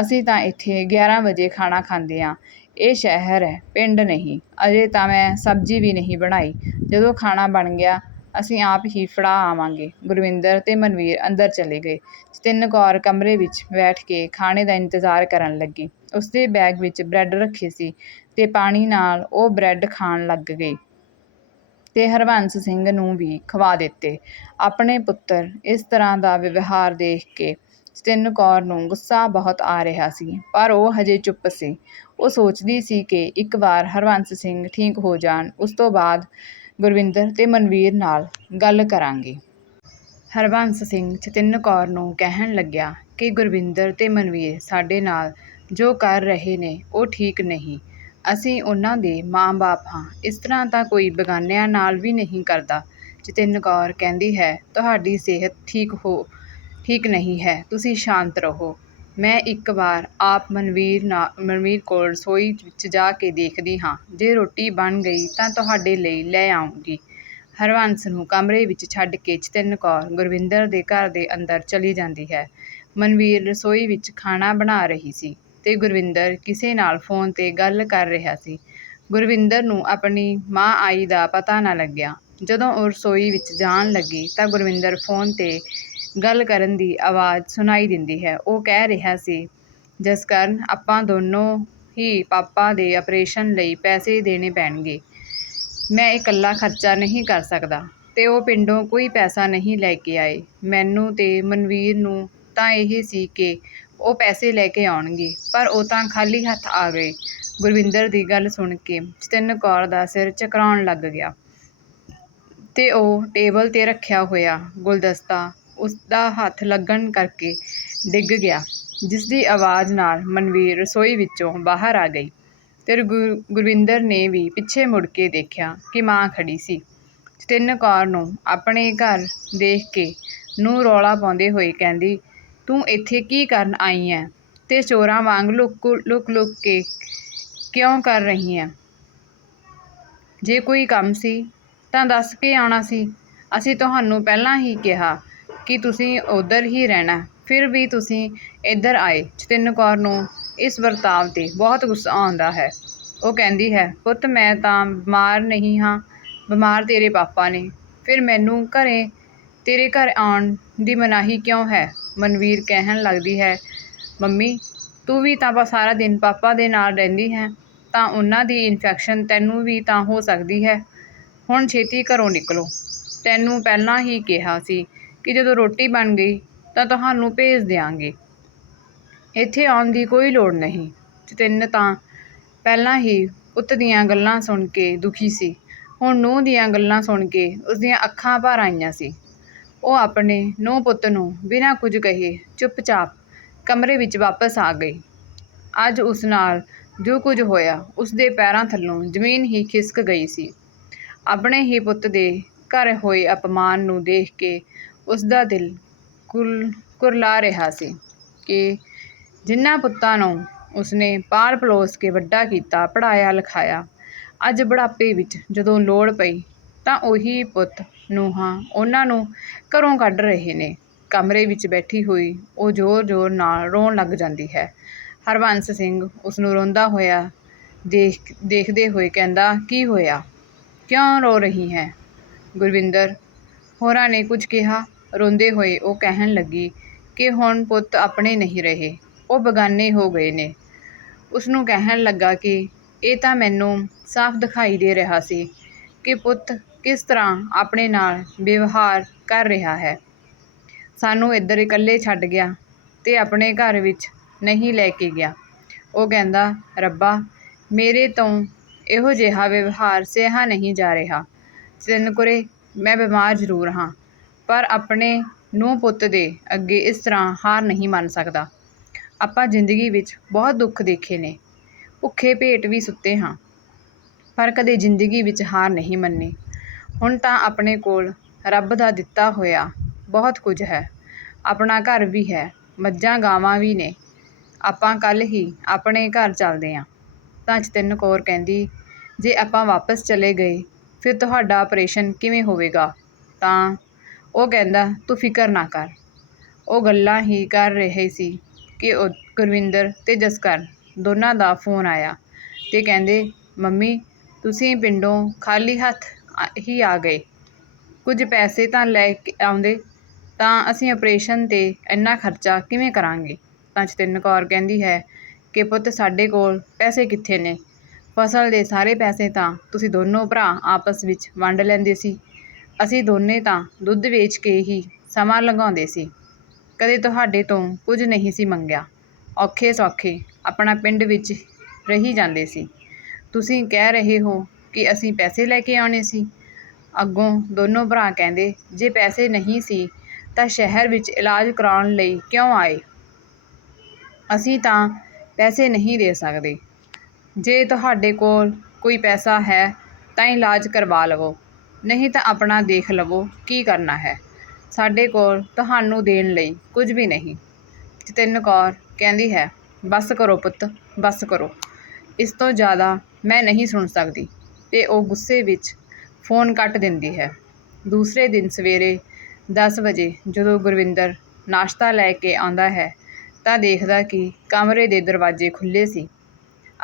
A: ਅਸੀਂ ਤਾਂ ਇੱਥੇ 11 ਵਜੇ ਖਾਣਾ ਖਾਂਦੇ ਹਾਂ। ਇਹ ਸ਼ਹਿਰ ਹੈ, ਪਿੰਡ ਨਹੀਂ। ਅਜੇ ਤਾਂ ਮੈਂ ਸਬਜ਼ੀ ਵੀ ਨਹੀਂ ਬਣਾਈ। ਜਦੋਂ ਖਾਣਾ ਬਣ ਗਿਆ ਅਸੀਂ ਆਪ ਹੀ ਫੜਾ ਆਵਾਂਗੇ। ਗੁਰਵਿੰਦਰ ਤੇ ਮਨਵੀਰ ਅੰਦਰ ਚਲੇ ਗਏ। ਜਤਿੰਨ ਕੌਰ ਕਮਰੇ ਵਿੱਚ ਬੈਠ ਕੇ ਖਾਣੇ ਦਾ ਇੰਤਜ਼ਾਰ ਕਰਨ ਲੱਗੀ। ਉਸਦੇ ਬੈਗ ਵਿੱਚ ਬ੍ਰੈਡ ਰੱਖੇ ਸੀ ਤੇ ਪਾਣੀ ਨਾਲ ਉਹ ਬ੍ਰੈਡ ਖਾਣ ਲੱਗ ਗਈ ਤੇ ਹਰਬੰਸ ਸਿੰਘ ਨੂੰ ਵੀ ਖਵਾ ਦਿੱਤੇ। ਆਪਣੇ ਪੁੱਤਰ ਇਸ ਤਰ੍ਹਾਂ ਦਾ ਵਿਵਹਾਰ ਦੇਖ ਕੇ ਜਤਿੰਨ ਕੌਰ ਨੂੰ ਗੁੱਸਾ ਬਹੁਤ ਆ ਰਿਹਾ ਸੀ, ਪਰ ਉਹ ਹਜੇ ਚੁੱਪ ਸੀ। ਉਹ ਸੋਚਦੀ ਸੀ ਕਿ ਇੱਕ ਵਾਰ ਹਰਬੰਸ ਸਿੰਘ ਠੀਕ ਹੋ ਜਾਣ, ਉਸ ਤੋਂ ਬਾਅਦ ਗੁਰਵਿੰਦਰ ਤੇ ਮਨਵੀਰ ਨਾਲ ਗੱਲ ਕਰਾਂਗੇ। ਹਰਬੰਸ ਸਿੰਘ ਜਤਿੰਨ ਕੌਰ ਨੂੰ ਕਹਿਣ ਲੱਗਿਆ ਕਿ ਗੁਰਵਿੰਦਰ ਤੇ ਮਨਵੀਰ ਸਾਡੇ ਨਾਲ ਜੋ ਕਰ ਰਹੇ ਨੇ ਉਹ ਠੀਕ ਨਹੀਂ। ਅਸੀਂ ਉਹਨਾਂ ਦੇ ਮਾਂ-ਬਾਪ ਹਾਂ। ਇਸ ਤਰ੍ਹਾਂ ਤਾਂ ਕੋਈ ਬੇਗਾਨਿਆਂ ਨਾਲ ਵੀ ਨਹੀਂ ਕਰਦਾ। ਜਤਿੰਨ ਕੌਰ ਕਹਿੰਦੀ ਹੈ, ਤੁਹਾਡੀ ਸਿਹਤ ਠੀਕ ਹੋ, ਠੀਕ ਨਹੀਂ ਹੈ। ਤੁਸੀਂ ਸ਼ਾਂਤ ਰਹੋ। ਮੈਂ ਇੱਕ ਵਾਰ ਆਪ ਮਨਵੀਰ ਨਾ ਮਨਵੀਰ ਕੋਲ ਰਸੋਈ ਵਿੱਚ ਜਾ ਕੇ ਦੇਖਦੀ ਹਾਂ। ਜੇ ਰੋਟੀ ਬਣ ਗਈ ਤਾਂ ਤੁਹਾਡੇ ਲਈ ਲੈ ਆਊਂਗੀ ਹਰਬੰਸ ਨੂੰ ਕਮਰੇ ਵਿੱਚ ਛੱਡ ਕੇ ਜਤਿੰਨ ਕੌਰ ਗੁਰਵਿੰਦਰ ਦੇ ਘਰ ਦੇ ਅੰਦਰ ਚਲੀ ਜਾਂਦੀ ਹੈ। ਮਨਵੀਰ ਰਸੋਈ ਵਿੱਚ ਖਾਣਾ ਬਣਾ ਰਹੀ ਸੀ ਤੇ ਗੁਰਵਿੰਦਰ ਕਿਸੇ ਨਾਲ ਫੋਨ ਤੇ ਗੱਲ ਕਰ ਰਿਹਾ ਸੀ। ਗੁਰਵਿੰਦਰ ਨੂੰ ਆਪਣੀ ਮਾਂ ਆਈ ਦਾ ਪਤਾ ਨਾ ਲੱਗਿਆ। ਜਦੋਂ ਉਹ ਰਸੋਈ ਵਿੱਚ ਜਾਣ ਲੱਗੀ ਤਾਂ ਗੁਰਵਿੰਦਰ ਫੋਨ ਤੇ ਗੱਲ ਕਰਨ ਦੀ ਆਵਾਜ਼ ਸੁਣਾਈ ਦਿੰਦੀ ਹੈ। ਉਹ ਕਹਿ ਰਿਹਾ ਸੀ, ਜਿਸ ਕਾਰਨ, ਆਪਾਂ ਦੋਨੋਂ ਹੀ ਪਾਪਾ ਦੇ ਆਪਰੇਸ਼ਨ ਲਈ ਪੈਸੇ ਦੇਣੇ ਪੈਣਗੇ। ਮੈਂ ਇਕੱਲਾ ਖਰਚਾ ਨਹੀਂ ਕਰ ਸਕਦਾ। ਤੇ ਉਹ ਪਿੰਡੋਂ ਕੋਈ ਪੈਸਾ ਨਹੀਂ ਲੈ ਕੇ ਆਏ। ਮੈਨੂੰ ਤੇ ਮਨਵੀਰ ਨੂੰ ਤਾਂ ਇਹ ਸੀ ਕਿ ਉਹ ਪੈਸੇ ਲੈ ਕੇ ਆਉਣਗੇ, ਪਰ ਉਹ ਤਾਂ ਖਾਲੀ ਹੱਥ ਆ ਗਏ। ਗੁਰਵਿੰਦਰ ਦੀ ਗੱਲ ਸੁਣ ਕੇ ਜਤਿੰਨ ਕੌਰ ਦਾ ਸਿਰ ਚਕਰਾਉਣ ਲੱਗ ਗਿਆ ਤੇ ਉਹ ਟੇਬਲ ਤੇ ਰੱਖਿਆ ਹੋਇਆ ਗੁਲਦਸਤਾ ਉਸ ਦਾ ਹੱਥ ਲੱਗਣ ਕਰਕੇ ਡਿੱਗ ਗਿਆ ਜਿਸ ਦੀ ਆਵਾਜ਼ ਨਾਲ ਮਨਵੀਰ ਰਸੋਈ ਵਿੱਚੋਂ ਬਾਹਰ ਆ ਗਈ। ਤੇ ਗੁਰ- ਗੁਰਵਿੰਦਰ ਨੇ ਵੀ ਪਿੱਛੇ ਮੁੜ ਕੇ ਦੇਖਿਆ ਕਿ ਮਾਂ ਖੜੀ ਸੀ। ਜਤਿੰਨ ਕੌਰ ਨੂੰ ਆਪਣੇ ਘਰ ਦੇਖ ਕੇ ਨੂੰ ਰੌਲਾ ਪਾਉਂਦੇ ਹੋਏ ਕਹਿੰਦੀ, ਤੂੰ ਇੱਥੇ ਕੀ ਕਰਨ ਆਈ ਐ? ਤੇ ਚੋਰਾਂ ਵਾਂਗ ਲੁਕ ਲੁਕ ਲੁਕ ਕੇ ਕਿਉਂ ਕਰ ਰਹੀ ਐ? ਜੇ ਕੋਈ ਕੰਮ ਸੀ ਤਾਂ ਦੱਸ ਕੇ ਆਉਣਾ ਸੀ। ਅਸੀਂ ਤੁਹਾਨੂੰ ਪਹਿਲਾਂ ਹੀ ਕਿਹਾ ਕਿ ਤੁਸੀਂ ਉਧਰ ਹੀ ਰਹਿਣਾ। ਫਿਰ ਵੀ ਤੁਸੀਂ ਇੱਧਰ ਆਏ ਜਤਿੰਨ ਕੌਰ ਨੂੰ ਇਸ ਵਰਤਾਵ ਤੇ ਬਹੁਤ ਗੁੱਸਾ ਆਉਂਦਾ ਹੈ। ਉਹ ਕਹਿੰਦੀ ਹੈ, ਪੁੱਤ, ਮੈਂ ਤਾਂ ਬਿਮਾਰ ਨਹੀਂ ਹਾਂ। ਬਿਮਾਰ ਤੇਰੇ ਪਾਪਾ ਨੇ। ਫਿਰ ਮੈਨੂੰ ਘਰੇ, ਤੇਰੇ ਘਰ ਆਉਣ ਦੀ ਮਨਾਹੀ ਕਿਉਂ ਹੈ? ਮਨਵੀਰ ਕਹਿਣ ਲੱਗਦੀ ਹੈ, ਮੰਮੀ, ਤੂੰ ਵੀ ਤਾਂ ਸਾਰਾ ਦਿਨ ਪਾਪਾ ਦੇ ਨਾਲ ਰਹਿੰਦੀ ਹੈ, ਤਾਂ ਉਹਨਾਂ ਦੀ ਇਨਫੈਕਸ਼ਨ ਤੈਨੂੰ ਵੀ ਤਾਂ ਹੋ ਸਕਦੀ ਹੈ। ਹੁਣ ਛੇਤੀ ਘਰੋਂ ਨਿਕਲੋ। ਤੈਨੂੰ ਪਹਿਲਾਂ ਹੀ ਕਿਹਾ ਸੀ ਕਿ ਜਦੋਂ ਰੋਟੀ ਬਣ ਗਈ ਤਾਂ ਤੁਹਾਨੂੰ ਭੇਜ ਦਿਆਂਗੇ। ਇੱਥੇ ਆਉਣ ਦੀ ਕੋਈ ਲੋੜ ਨਹੀਂ। ਜਤਿੰਨ ਤਾਂ ਪਹਿਲਾਂ ਹੀ ਪੁੱਤ ਦੀਆਂ ਗੱਲਾਂ ਸੁਣ ਕੇ ਦੁਖੀ ਸੀ। ਹੁਣ ਨੂੰਹ ਦੀਆਂ ਗੱਲਾਂ ਸੁਣ ਕੇ ਉਸਦੀਆਂ ਅੱਖਾਂ ਭਰ ਆਈਆਂ ਸੀ। ਉਹ ਆਪਣੇ ਨੂੰਹ ਪੁੱਤ ਨੂੰ ਬਿਨਾਂ ਕੁਝ ਕਹੇ ਚੁੱਪਚਾਪ ਕਮਰੇ ਵਿੱਚ ਵਾਪਸ ਆ ਗਈ। ਅੱਜ ਉਸ ਨਾਲ ਜੋ ਕੁਝ ਹੋਇਆ ਉਸ ਦੇ ਪੈਰਾਂ ਥੱਲੋਂ ਜ਼ਮੀਨ ਹੀ ਖਿਸਕ ਗਈ ਸੀ। ਆਪਣੇ ਹੀ ਪੁੱਤ ਦੇ ਘਰ ਹੋਏ ਅਪਮਾਨ ਨੂੰ ਦੇਖ ਕੇ ਉਸ ਦਾ ਦਿਲ ਕੁਲ, ਕੁਰਲਾ ਰਿਹਾ ਸੀ ਕਿ ਜਿਨ੍ਹਾਂ ਪੁੱਤਾਂ ਨੂੰ ਉਸਨੇ ਪਾਲ ਪਲੋਸ ਕੇ ਵੱਡਾ ਕੀਤਾ ਪੜਾਇਆ ਲਿਖਾਇਆ, ਅੱਜ ਬੁਢਾਪੇ ਵਿੱਚ ਜਦੋਂ ਲੋੜ ਪਈ ਤਾਂ ਉਹੀ ਪੁੱਤ ਨੂੰਹਾਂ ਉਹਨਾਂ ਨੂੰ ਘਰੋਂ ਕੱਢ ਰਹੇ ਨੇ। ਕਮਰੇ ਵਿੱਚ ਬੈਠੀ ਹੋਈ ਉਹ ਜ਼ੋਰ-ਜ਼ੋਰ ਨਾਲ ਰੋਣ ਲੱਗ ਜਾਂਦੀ ਹੈ। ਹਰਬੰਸ ਸਿੰਘ ਉਸ ਨੂੰ ਰੋਂਦਾ ਹੋਇਆ ਦੇਖ, ਦੇਖਦੇ ਹੋਏ ਕਹਿੰਦਾ, ਕੀ ਹੋਇਆ? ਕਿਉਂ ਰੋ ਰਹੀ ਹੈ? ਗੁਰਵਿੰਦਰ ਹੋਰਾਂ ਨੇ ਕੁਝ ਕਿਹਾ, ਰੋਂਦੇ ਹੋਏ ਉਹ ਕਹਿਣ ਲੱਗੀ ਕਿ ਹੁਣ ਪੁੱਤ ਆਪਣੇ ਨਹੀਂ ਰਹੇ, ਉਹ ਬਗਾਨੇ ਹੋ ਗਏ ਨੇ। ਉਸ ਨੂੰ ਕਹਿਣ ਲੱਗਾ ਕਿ ਇਹ ਤਾਂ ਮੈਨੂੰ ਸਾਫ਼ ਦਿਖਾਈ ਦੇ ਰਿਹਾ ਸੀ ਕਿ ਪੁੱਤ ਕਿਸ ਤਰ੍ਹਾਂ ਆਪਣੇ ਨਾਲ ਵਿਵਹਾਰ ਕਰ ਰਿਹਾ ਹੈ। ਸਾਨੂੰ ਇੱਧਰ ਇਕੱਲੇ ਛੱਡ ਗਿਆ ਤੇ ਆਪਣੇ ਘਰ ਵਿੱਚ ਨਹੀਂ ਲੈ ਕੇ ਗਿਆ। ਉਹ ਕਹਿੰਦਾ, ਰੱਬਾ, ਮੇਰੇ ਤੋਂ ਇਹੋ ਜਿਹਾ ਵਿਵਹਾਰ ਸਿਹਾ ਨਹੀਂ ਜਾ ਰਿਹਾ। ਸਿਨਕੁਰੇ ਮੈਂ ਬਿਮਾਰ ਜ਼ਰੂਰ ਹਾਂ, ਪਰ ਆਪਣੇ ਨੂੰਹ ਪੁੱਤ ਦੇ ਅੱਗੇ ਇਸ ਤਰ੍ਹਾਂ ਹਾਰ ਨਹੀਂ ਮੰਨ ਸਕਦਾ। ਆਪਾਂ ਜ਼ਿੰਦਗੀ ਵਿੱਚ ਬਹੁਤ ਦੁੱਖ ਦੇਖੇ ਨੇ। ਭੁੱਖੇ ਪੇਟ ਵੀ ਸੁੱਤੇ ਹਾਂ, ਪਰ ਕਦੇ ਜ਼ਿੰਦਗੀ ਵਿੱਚ ਹਾਰ ਨਹੀਂ ਮੰਨੀ। ਹੁਣ ਤਾਂ ਆਪਣੇ ਕੋਲ ਰੱਬ ਦਾ ਦਿੱਤਾ ਹੋਇਆ ਬਹੁਤ ਕੁਝ ਹੈ। ਆਪਣਾ ਘਰ ਵੀ ਹੈ, ਮੱਝਾਂ ਗਾਵਾਂ ਵੀ ਨੇ। ਆਪਾਂ ਕੱਲ ਹੀ ਆਪਣੇ ਘਰ ਚੱਲਦੇ ਆਂ ਤਾਂ ਜਤਿੰਨ ਕੌਰ ਕਹਿੰਦੀ, ਜੇ ਆਪਾਂ ਵਾਪਸ ਚਲੇ ਗਏ ਫਿਰ ਤੁਹਾਡਾ ਆਪਰੇਸ਼ਨ ਕਿਵੇਂ ਹੋਵੇਗਾ? ਤਾਂ ਉਹ ਕਹਿੰਦਾ, ਤੂੰ ਫਿਕਰ ਨਾ ਕਰ। ਉਹ ਗੱਲਾਂ ਹੀ ਕਰ ਰਹੇ ਸੀ ਕਿ ਉਹ ਗੁਰਵਿੰਦਰ ਤੇ ਜਸਕਰਨ ਦੋਨਾਂ ਦਾ ਫੋਨ ਆਇਆ ਤੇ ਕਹਿੰਦੇ, ਮੰਮੀ, ਤੁਸੀਂ ਪਿੰਡੋਂ ਖਾਲੀ ਹੱਥ ਹੀ ਆ ਗਏ। ਕੁਝ ਪੈਸੇ ਤਾਂ ਲੈ ਕੇ ਆਉਂਦੇ, ਤਾਂ ਅਸੀਂ ਆਪਰੇਸ਼ਨ ਤੇ ਇੰਨਾ ਖਰਚਾ ਕਿਵੇਂ ਕਰਾਂਗੇ? ਤਾਂ ਜਤਿੰਨ ਕੌਰ ਕਹਿੰਦੀ ਹੈ ਕਿ, ਪੁੱਤ, ਸਾਡੇ ਕੋਲ ਪੈਸੇ ਕਿੱਥੇ ਨੇ? ਫਸਲ ਦੇ ਸਾਰੇ ਪੈਸੇ ਤਾਂ ਤੁਸੀਂ ਦੋਨੋਂ ਭਰਾ ਆਪਸ ਵਿੱਚ ਵੰਡ ਲੈਂਦੇ ਸੀ। ਅਸੀਂ ਦੋਨੇ ਤਾਂ ਦੁੱਧ ਵੇਚ ਕੇ ਹੀ ਸਮਾਂ ਲੰਘਾਉਂਦੇ ਸੀ। ਕਦੇ ਤੁਹਾਡੇ ਤੋਂ ਕੁਝ ਨਹੀਂ ਸੀ ਮੰਗਿਆ। ਔਖੇ ਸੌਖੇ ਆਪਣਾ ਪਿੰਡ ਵਿੱਚ ਰਹੀ ਜਾਂਦੇ ਸੀ। ਤੁਸੀਂ ਕਹਿ ਰਹੇ ਹੋ ਕਿ ਅਸੀਂ ਪੈਸੇ ਲੈ ਕੇ ਆਉਣੇ ਸੀ। ਅੱਗੋਂ ਦੋਨੋਂ ਭਰਾ ਕਹਿੰਦੇ, ਜੇ ਪੈਸੇ ਨਹੀਂ ਸੀ ਤਾਂ ਸ਼ਹਿਰ ਵਿੱਚ ਇਲਾਜ ਕਰਾਉਣ ਲਈ ਕਿਉਂ ਆਏ? ਅਸੀਂ ਤਾਂ ਪੈਸੇ ਨਹੀਂ ਦੇ ਸਕਦੇ। ਜੇ ਤੁਹਾਡੇ ਕੋਲ ਕੋਈ ਪੈਸਾ ਹੈ, ਤਾਂ ਇਲਾਜ ਕਰਵਾ ਲਵੋ। ਨਹੀਂ ਤਾਂ ਆਪਣਾ ਦੇਖ ਲਵੋ ਕੀ ਕਰਨਾ ਹੈ। ਸਾਡੇ ਕੋਲ ਤੁਹਾਨੂੰ ਦੇਣ ਲਈ ਕੁਝ ਵੀ ਨਹੀਂ। ਜਤਿੰਨ ਕੌਰ ਕਹਿੰਦੀ ਹੈ, ਬਸ ਕਰੋ ਪੁੱਤ, ਬਸ ਕਰੋ। ਇਸ ਤੋਂ ਜ਼ਿਆਦਾ ਮੈਂ ਨਹੀਂ ਸੁਣ ਸਕਦੀ। ਤੇ ਉਹ ਗੁੱਸੇ ਵਿੱਚ ਫੋਨ ਕੱਟ ਦਿੰਦੀ ਹੈ। ਦੂਸਰੇ ਦਿਨ ਸਵੇਰੇ 10 ਵਜੇ ਜਦੋਂ ਗੁਰਵਿੰਦਰ ਨਾਸ਼ਤਾ ਲੈ ਕੇ ਆਉਂਦਾ ਹੈ, ਤਾਂ ਦੇਖਦਾ ਕਿ ਕਮਰੇ ਦੇ ਦਰਵਾਜ਼ੇ ਖੁੱਲ੍ਹੇ ਸੀ।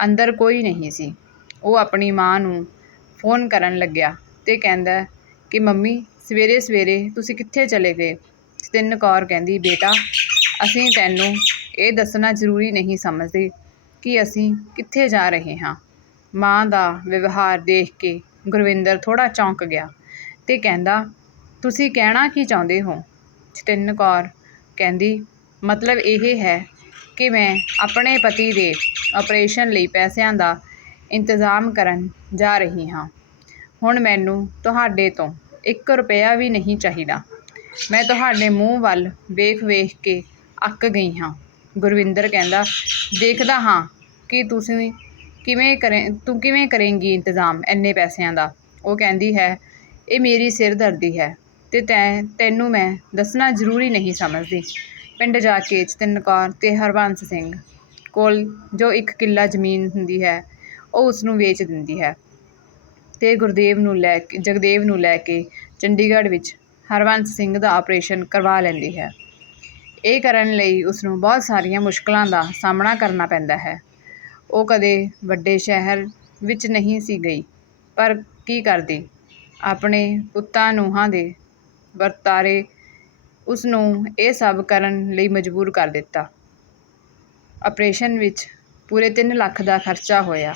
A: ਅੰਦਰ ਕੋਈ ਨਹੀਂ ਸੀ। ਉਹ ਆਪਣੀ ਮਾਂ ਨੂੰ ਫੋਨ ਕਰਨ ਲੱਗਿਆ ਅਤੇ ਕਹਿੰਦਾ ਕਿ ਮੰਮੀ, ਸਵੇਰੇ ਸਵੇਰੇ ਤੁਸੀਂ ਕਿੱਥੇ ਚਲੇ ਗਏ? ਸਤਿੰਨ ਕੌਰ ਕਹਿੰਦੀ, ਬੇਟਾ, ਅਸੀਂ ਤੈਨੂੰ ਇਹ ਦੱਸਣਾ ਜ਼ਰੂਰੀ ਨਹੀਂ ਸਮਝਦੇ ਕਿ ਅਸੀਂ ਕਿੱਥੇ ਜਾ ਰਹੇ ਹਾਂ। ਮਾਂ ਦਾ ਵਿਵਹਾਰ ਦੇਖ ਕੇ ਗੁਰਵਿੰਦਰ ਥੋੜ੍ਹਾ ਚੌਂਕ ਗਿਆ ਅਤੇ ਕਹਿੰਦਾ, ਤੁਸੀਂ ਕਹਿਣਾ ਕੀ ਚਾਹੁੰਦੇ ਹੋ? ਸਤਿੰਨ ਕੌਰ ਕਹਿੰਦੀ, ਮਤਲਬ ਇਹ ਹੈ ਕਿ ਮੈਂ ਆਪਣੇ ਪਤੀ ਦੇ ਆਪਰੇਸ਼ਨ ਲਈ ਪੈਸਿਆਂ ਦਾ ਇੰਤਜ਼ਾਮ ਕਰਨ ਜਾ ਰਹੀ ਹਾਂ। ਹੁਣ ਮੈਨੂੰ ਤੁਹਾਡੇ ਤੋਂ 1 ਰੁਪਿਆ ਵੀ ਨਹੀਂ ਚਾਹੀਦਾ। ਮੈਂ ਤੁਹਾਡੇ ਮੂੰਹ ਵੱਲ ਵੇਖ-ਵੇਖ ਕੇ ਅੱਕ ਗਈ ਹਾਂ। ਗੁਰਵਿੰਦਰ ਕਹਿੰਦਾ, ਦੇਖਦਾ ਹਾਂ ਕਿ ਤੁਸੀਂ ਕਿਵੇਂ ਕਰੇ, ਤੂੰ ਕਿਵੇਂ ਕਰੇਂਗੀ ਇੰਤਜ਼ਾਮ ਇੰਨੇ ਪੈਸਿਆਂ ਦਾ? ਉਹ ਕਹਿੰਦੀ ਹੈ, ਇਹ ਮੇਰੀ ਸਿਰਦਰਦੀ ਹੈ ਤੇ ਤੈਂ, ਤੈਨੂੰ ਮੈਂ ਦੱਸਣਾ ਜ਼ਰੂਰੀ ਨਹੀਂ ਸਮਝਦੀ। ਪਿੰਡ ਜਾ ਕੇ ਜਤਿਨ ਕੌਰ ਤੇ ਹਰਬੰਸ ਸਿੰਘ ਕੋਲ ਜੋ ਇੱਕ ਕਿੱਲਾ ਜ਼ਮੀਨ ਹੁੰਦੀ ਹੈ, ਉਹ ਉਸ ਨੂੰ ਵੇਚ ਦਿੰਦੀ ਹੈ। ਤੇ ਗੁਰਦੇਵ ਨੂੰ ਲੈ ਕੇ, ਜਗਦੇਵ ਨੂੰ ਲੈ ਕੇ ਚੰਡੀਗੜ੍ਹ ਵਿੱਚ ਹਰਬੰਸ ਸਿੰਘ ਦਾ ਆਪਰੇਸ਼ਨ ਕਰਵਾ ਲੈਂਦੀ ਹੈ। ਇਹ ਕਰਨ ਲਈ ਉਸ ਨੂੰ ਬਹੁਤ ਸਾਰੀਆਂ ਮੁਸ਼ਕਲਾਂ ਦਾ ਸਾਹਮਣਾ ਕਰਨਾ ਪੈਂਦਾ ਹੈ। ਉਹ ਕਦੇ ਵੱਡੇ ਸ਼ਹਿਰ ਵਿੱਚ ਨਹੀਂ ਸੀ ਗਈ, ਪਰ ਕੀ ਕਰਦੀ? ਆਪਣੇ ਪੁੱਤਾਂ ਨੂੰਹਾਂ ਦੇ ਵਰਤਾਰੇ ਉਸ ਨੂੰ ਇਹ ਸਭ ਕਰਨ ਲਈ ਮਜਬੂਰ ਕਰ ਦਿੱਤਾ। ਆਪਰੇਸ਼ਨ ਵਿੱਚ ਪੂਰੇ 3 ਲੱਖ ਦਾ ਖਰਚਾ ਹੋਇਆ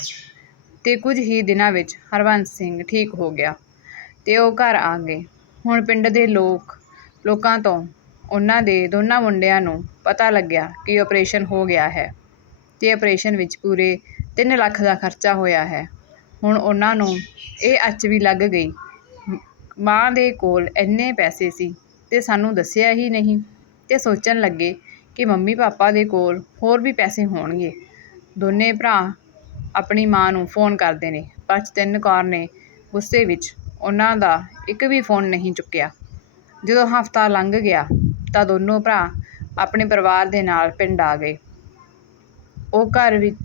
A: ਤੇ ਕੁਝ ਹੀ ਦਿਨਾਂ ਵਿੱਚ ਹਰਬੰਸ ਸਿੰਘ ਠੀਕ ਹੋ ਗਿਆ ਤੇ ਉਹ ਘਰ ਆ ਗਏ। ਹੁਣ ਪਿੰਡ ਦੇ ਲੋਕ, ਲੋਕਾਂ ਤੋਂ ਉਹਨਾਂ ਦੇ ਦੋਨਾਂ ਮੁੰਡਿਆਂ ਨੂੰ ਪਤਾ ਲੱਗਿਆ ਕਿ ਆਪਰੇਸ਼ਨ ਹੋ ਗਿਆ ਹੈ ਤੇ ਆਪਰੇਸ਼ਨ ਵਿੱਚ ਪੂਰੇ 3 ਲੱਖ ਦਾ ਖਰਚਾ ਹੋਇਆ ਹੈ। ਹੁਣ ਉਹਨਾਂ ਨੂੰ ਇਹ ਅੱਚ ਵੀ ਲੱਗ ਗਈ। ਮਾਂ ਦੇ ਕੋਲ ਇੰਨੇ ਪੈਸੇ ਸੀ ਤੇ ਸਾਨੂੰ ਦੱਸਿਆ ਹੀ ਨਹੀਂ ਤੇ ਸੋਚਣ ਲੱਗੇ ਕਿ ਮੰਮੀ ਪਾਪਾ ਦੇ ਕੋਲ ਹੋਰ ਵੀ ਪੈਸੇ ਹੋਣਗੇ। ਦੋਨੇ ਭਰਾ ਆਪਣੀ ਮਾਂ ਨੂੰ ਫੋਨ ਕਰਦੇ ਨੇ, ਪਰ ਜਤਿਨ ਕੌਰ ਨੇ ਗੁੱਸੇ ਵਿੱਚ ਉਹਨਾਂ ਦਾ ਇੱਕ ਵੀ ਫੋਨ ਨਹੀਂ ਚੁੱਕਿਆ। ਜਦੋਂ ਹਫ਼ਤਾ ਲੰਘ ਗਿਆ ਤਾਂ ਦੋਨੋਂ ਭਰਾ ਆਪਣੇ ਪਰਿਵਾਰ ਦੇ ਨਾਲ ਪਿੰਡ ਆ ਗਏ। ਉਹ ਘਰ ਵਿੱਚ,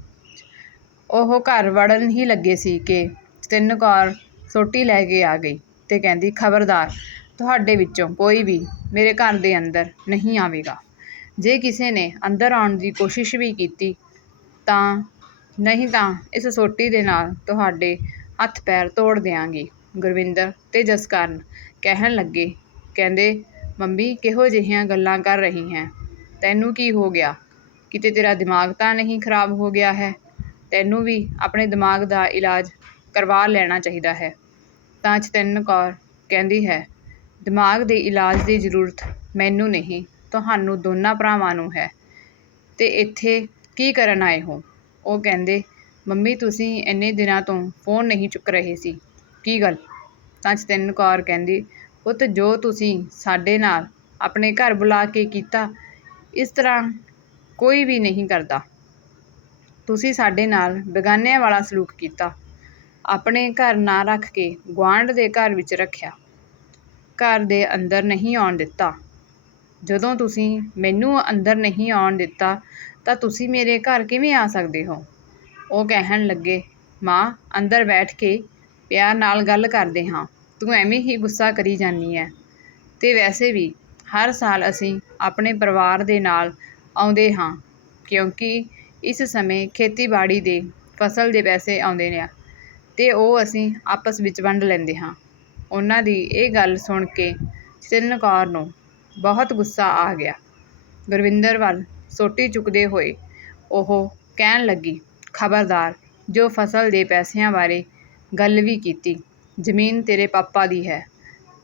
A: ਉਹ ਘਰ ਵੜਨ ਹੀ ਲੱਗੇ ਸੀ ਕਿ ਜਤਿਨ ਕੌਰ ਸੋਟੀ ਲੈ ਕੇ ਆ ਗਈ ਤੇ ਕਹਿੰਦੀ, ਖਬਰਦਾਰ ਤੁਹਾਡੇ ਵਿੱਚੋਂ ਕੋਈ ਵੀ ਮੇਰੇ ਘਰ ਦੇ ਅੰਦਰ ਨਹੀਂ ਆਵੇਗਾ। ਜੇ ਕਿਸੇ ਨੇ ਅੰਦਰ ਆਉਣ ਦੀ ਕੋਸ਼ਿਸ਼ ਵੀ ਕੀਤੀ, ਤਾਂ ਨਹੀਂ ਤਾਂ ਇਸ ਸੋਟੀ ਦੇ ਨਾਲ ਤੁਹਾਡੇ ਹੱਥ ਪੈਰ ਤੋੜ ਦਿਆਂਗੀ। ਗੁਰਵਿੰਦਰ ਤੇ ਜਸਕਰਨ ਕਹਿਣ ਲੱਗੇ, ਕਹਿੰਦੇ, ਮੰਮੀ, ਕਿਹੋ ਜਿਹੀਆਂ ਗੱਲਾਂ ਕਰ ਰਹੀ ਹੈ? ਤੈਨੂੰ ਕੀ ਹੋ ਗਿਆ? ਕਿਤੇ ਤੇਰਾ ਦਿਮਾਗ ਤਾਂ ਨਹੀਂ ਖਰਾਬ ਹੋ ਗਿਆ ਹੈ? ਤੈਨੂੰ ਵੀ ਆਪਣੇ ਦਿਮਾਗ ਦਾ ਇਲਾਜ ਕਰਵਾ ਲੈਣਾ ਚਾਹੀਦਾ ਹੈ। ਤਾਂ ਜਤਿਨ ਕੌਰ ਕਹਿੰਦੀ ਹੈ ਦਿਮਾਗ ਦੇ ਇਲਾਜ ਦੀ ਜ਼ਰੂਰਤ ਮੈਨੂੰ ਨਹੀਂ, ਤੁਹਾਨੂੰ ਦੋਨਾਂ ਭਰਾਵਾਂ ਨੂੰ ਹੈ। ਤੇ ਇੱਥੇ ਕੀ ਕਰਨ ਆਏ ਹੋ? ਉਹ ਕਹਿੰਦੇ, ਮੰਮੀ, ਤੁਸੀਂ ਇੰਨੇ ਦਿਨਾਂ ਤੋਂ ਫੋਨ ਨਹੀਂ ਚੁੱਕ ਰਹੇ ਸੀ। ਕੀ ਗੱਲ? ਤਾਂ ਜਤਿਨ ਕੌਰ ਕਹਿੰਦੀ, ਪੁੱਤ, ਜੋ ਤੁਸੀਂ ਸਾਡੇ ਨਾਲ ਆਪਣੇ ਘਰ ਬੁਲਾ ਕੇ ਕੀਤਾ, ਇਸ ਤਰ੍ਹਾਂ ਕੋਈ ਵੀ ਨਹੀਂ ਕਰਦਾ। ਤੁਸੀਂ ਸਾਡੇ ਨਾਲ ਬੇਗਾਨਿਆਂ ਵਾਲਾ ਸਲੂਕ ਕੀਤਾ। ਆਪਣੇ ਘਰ ਨਾ ਰੱਖ ਕੇ ਗੁਆਂਢ ਦੇ ਘਰ ਵਿੱਚ ਰੱਖਿਆ। ਘਰ ਦੇ ਅੰਦਰ ਨਹੀਂ ਆਉਣ ਦਿੱਤਾ। ਜਦੋਂ ਤੁਸੀਂ ਮੈਨੂੰ ਅੰਦਰ ਨਹੀਂ ਆਉਣ ਦਿੱਤਾ, ਤਾਂ ਤੁਸੀਂ ਮੇਰੇ ਘਰ ਕਿਵੇਂ ਆ ਸਕਦੇ ਹੋ? ਉਹ ਕਹਿਣ ਲੱਗੇ, ਮਾਂ, ਅੰਦਰ ਬੈਠ ਕੇ ਪਿਆਰ ਨਾਲ ਗੱਲ ਕਰਦੇ ਹਾਂ। ਤੂੰ ਐਵੇਂ ਹੀ ਗੁੱਸਾ ਕਰੀ ਜਾਂਦੀ ਹੈ ਤੇ ਵੈਸੇ ਵੀ ਹਰ ਸਾਲ ਅਸੀਂ ਆਪਣੇ ਪਰਿਵਾਰ ਦੇ ਨਾਲ ਆਉਂਦੇ ਹਾਂ, ਕਿਉਂਕਿ ਇਸ ਸਮੇਂ ਖੇਤੀਬਾੜੀ ਦੇ ਫਸਲ ਦੇ ਪੈਸੇ ਆਉਂਦੇ ਨੇ। ਤੇ ਉਹ ਅਸੀਂ ਆਪਸ ਵਿੱਚ ਵੰਡ ਲੈਂਦੇ ਹਾਂ। ਉਹਨਾਂ ਦੀ ਇਹ ਗੱਲ ਸੁਣ ਕੇ ਸਿਰਨ ਕੌਰ ਨੂੰ ਬਹੁਤ ਗੁੱਸਾ ਆ ਗਿਆ। ਗੁਰਵਿੰਦਰ ਵੱਲ ਸੋਟੀ ਚੁੱਕਦੇ ਹੋਏ ਉਹ ਕਹਿਣ ਲੱਗੀ, ਖਬਰਦਾਰ, ਜੋ ਫਸਲ ਦੇ ਪੈਸਿਆਂ ਬਾਰੇ ਗੱਲ ਵੀ ਕੀਤੀ, ਜ਼ਮੀਨ ਤੇਰੇ ਪਾਪਾ ਦੀ ਹੈ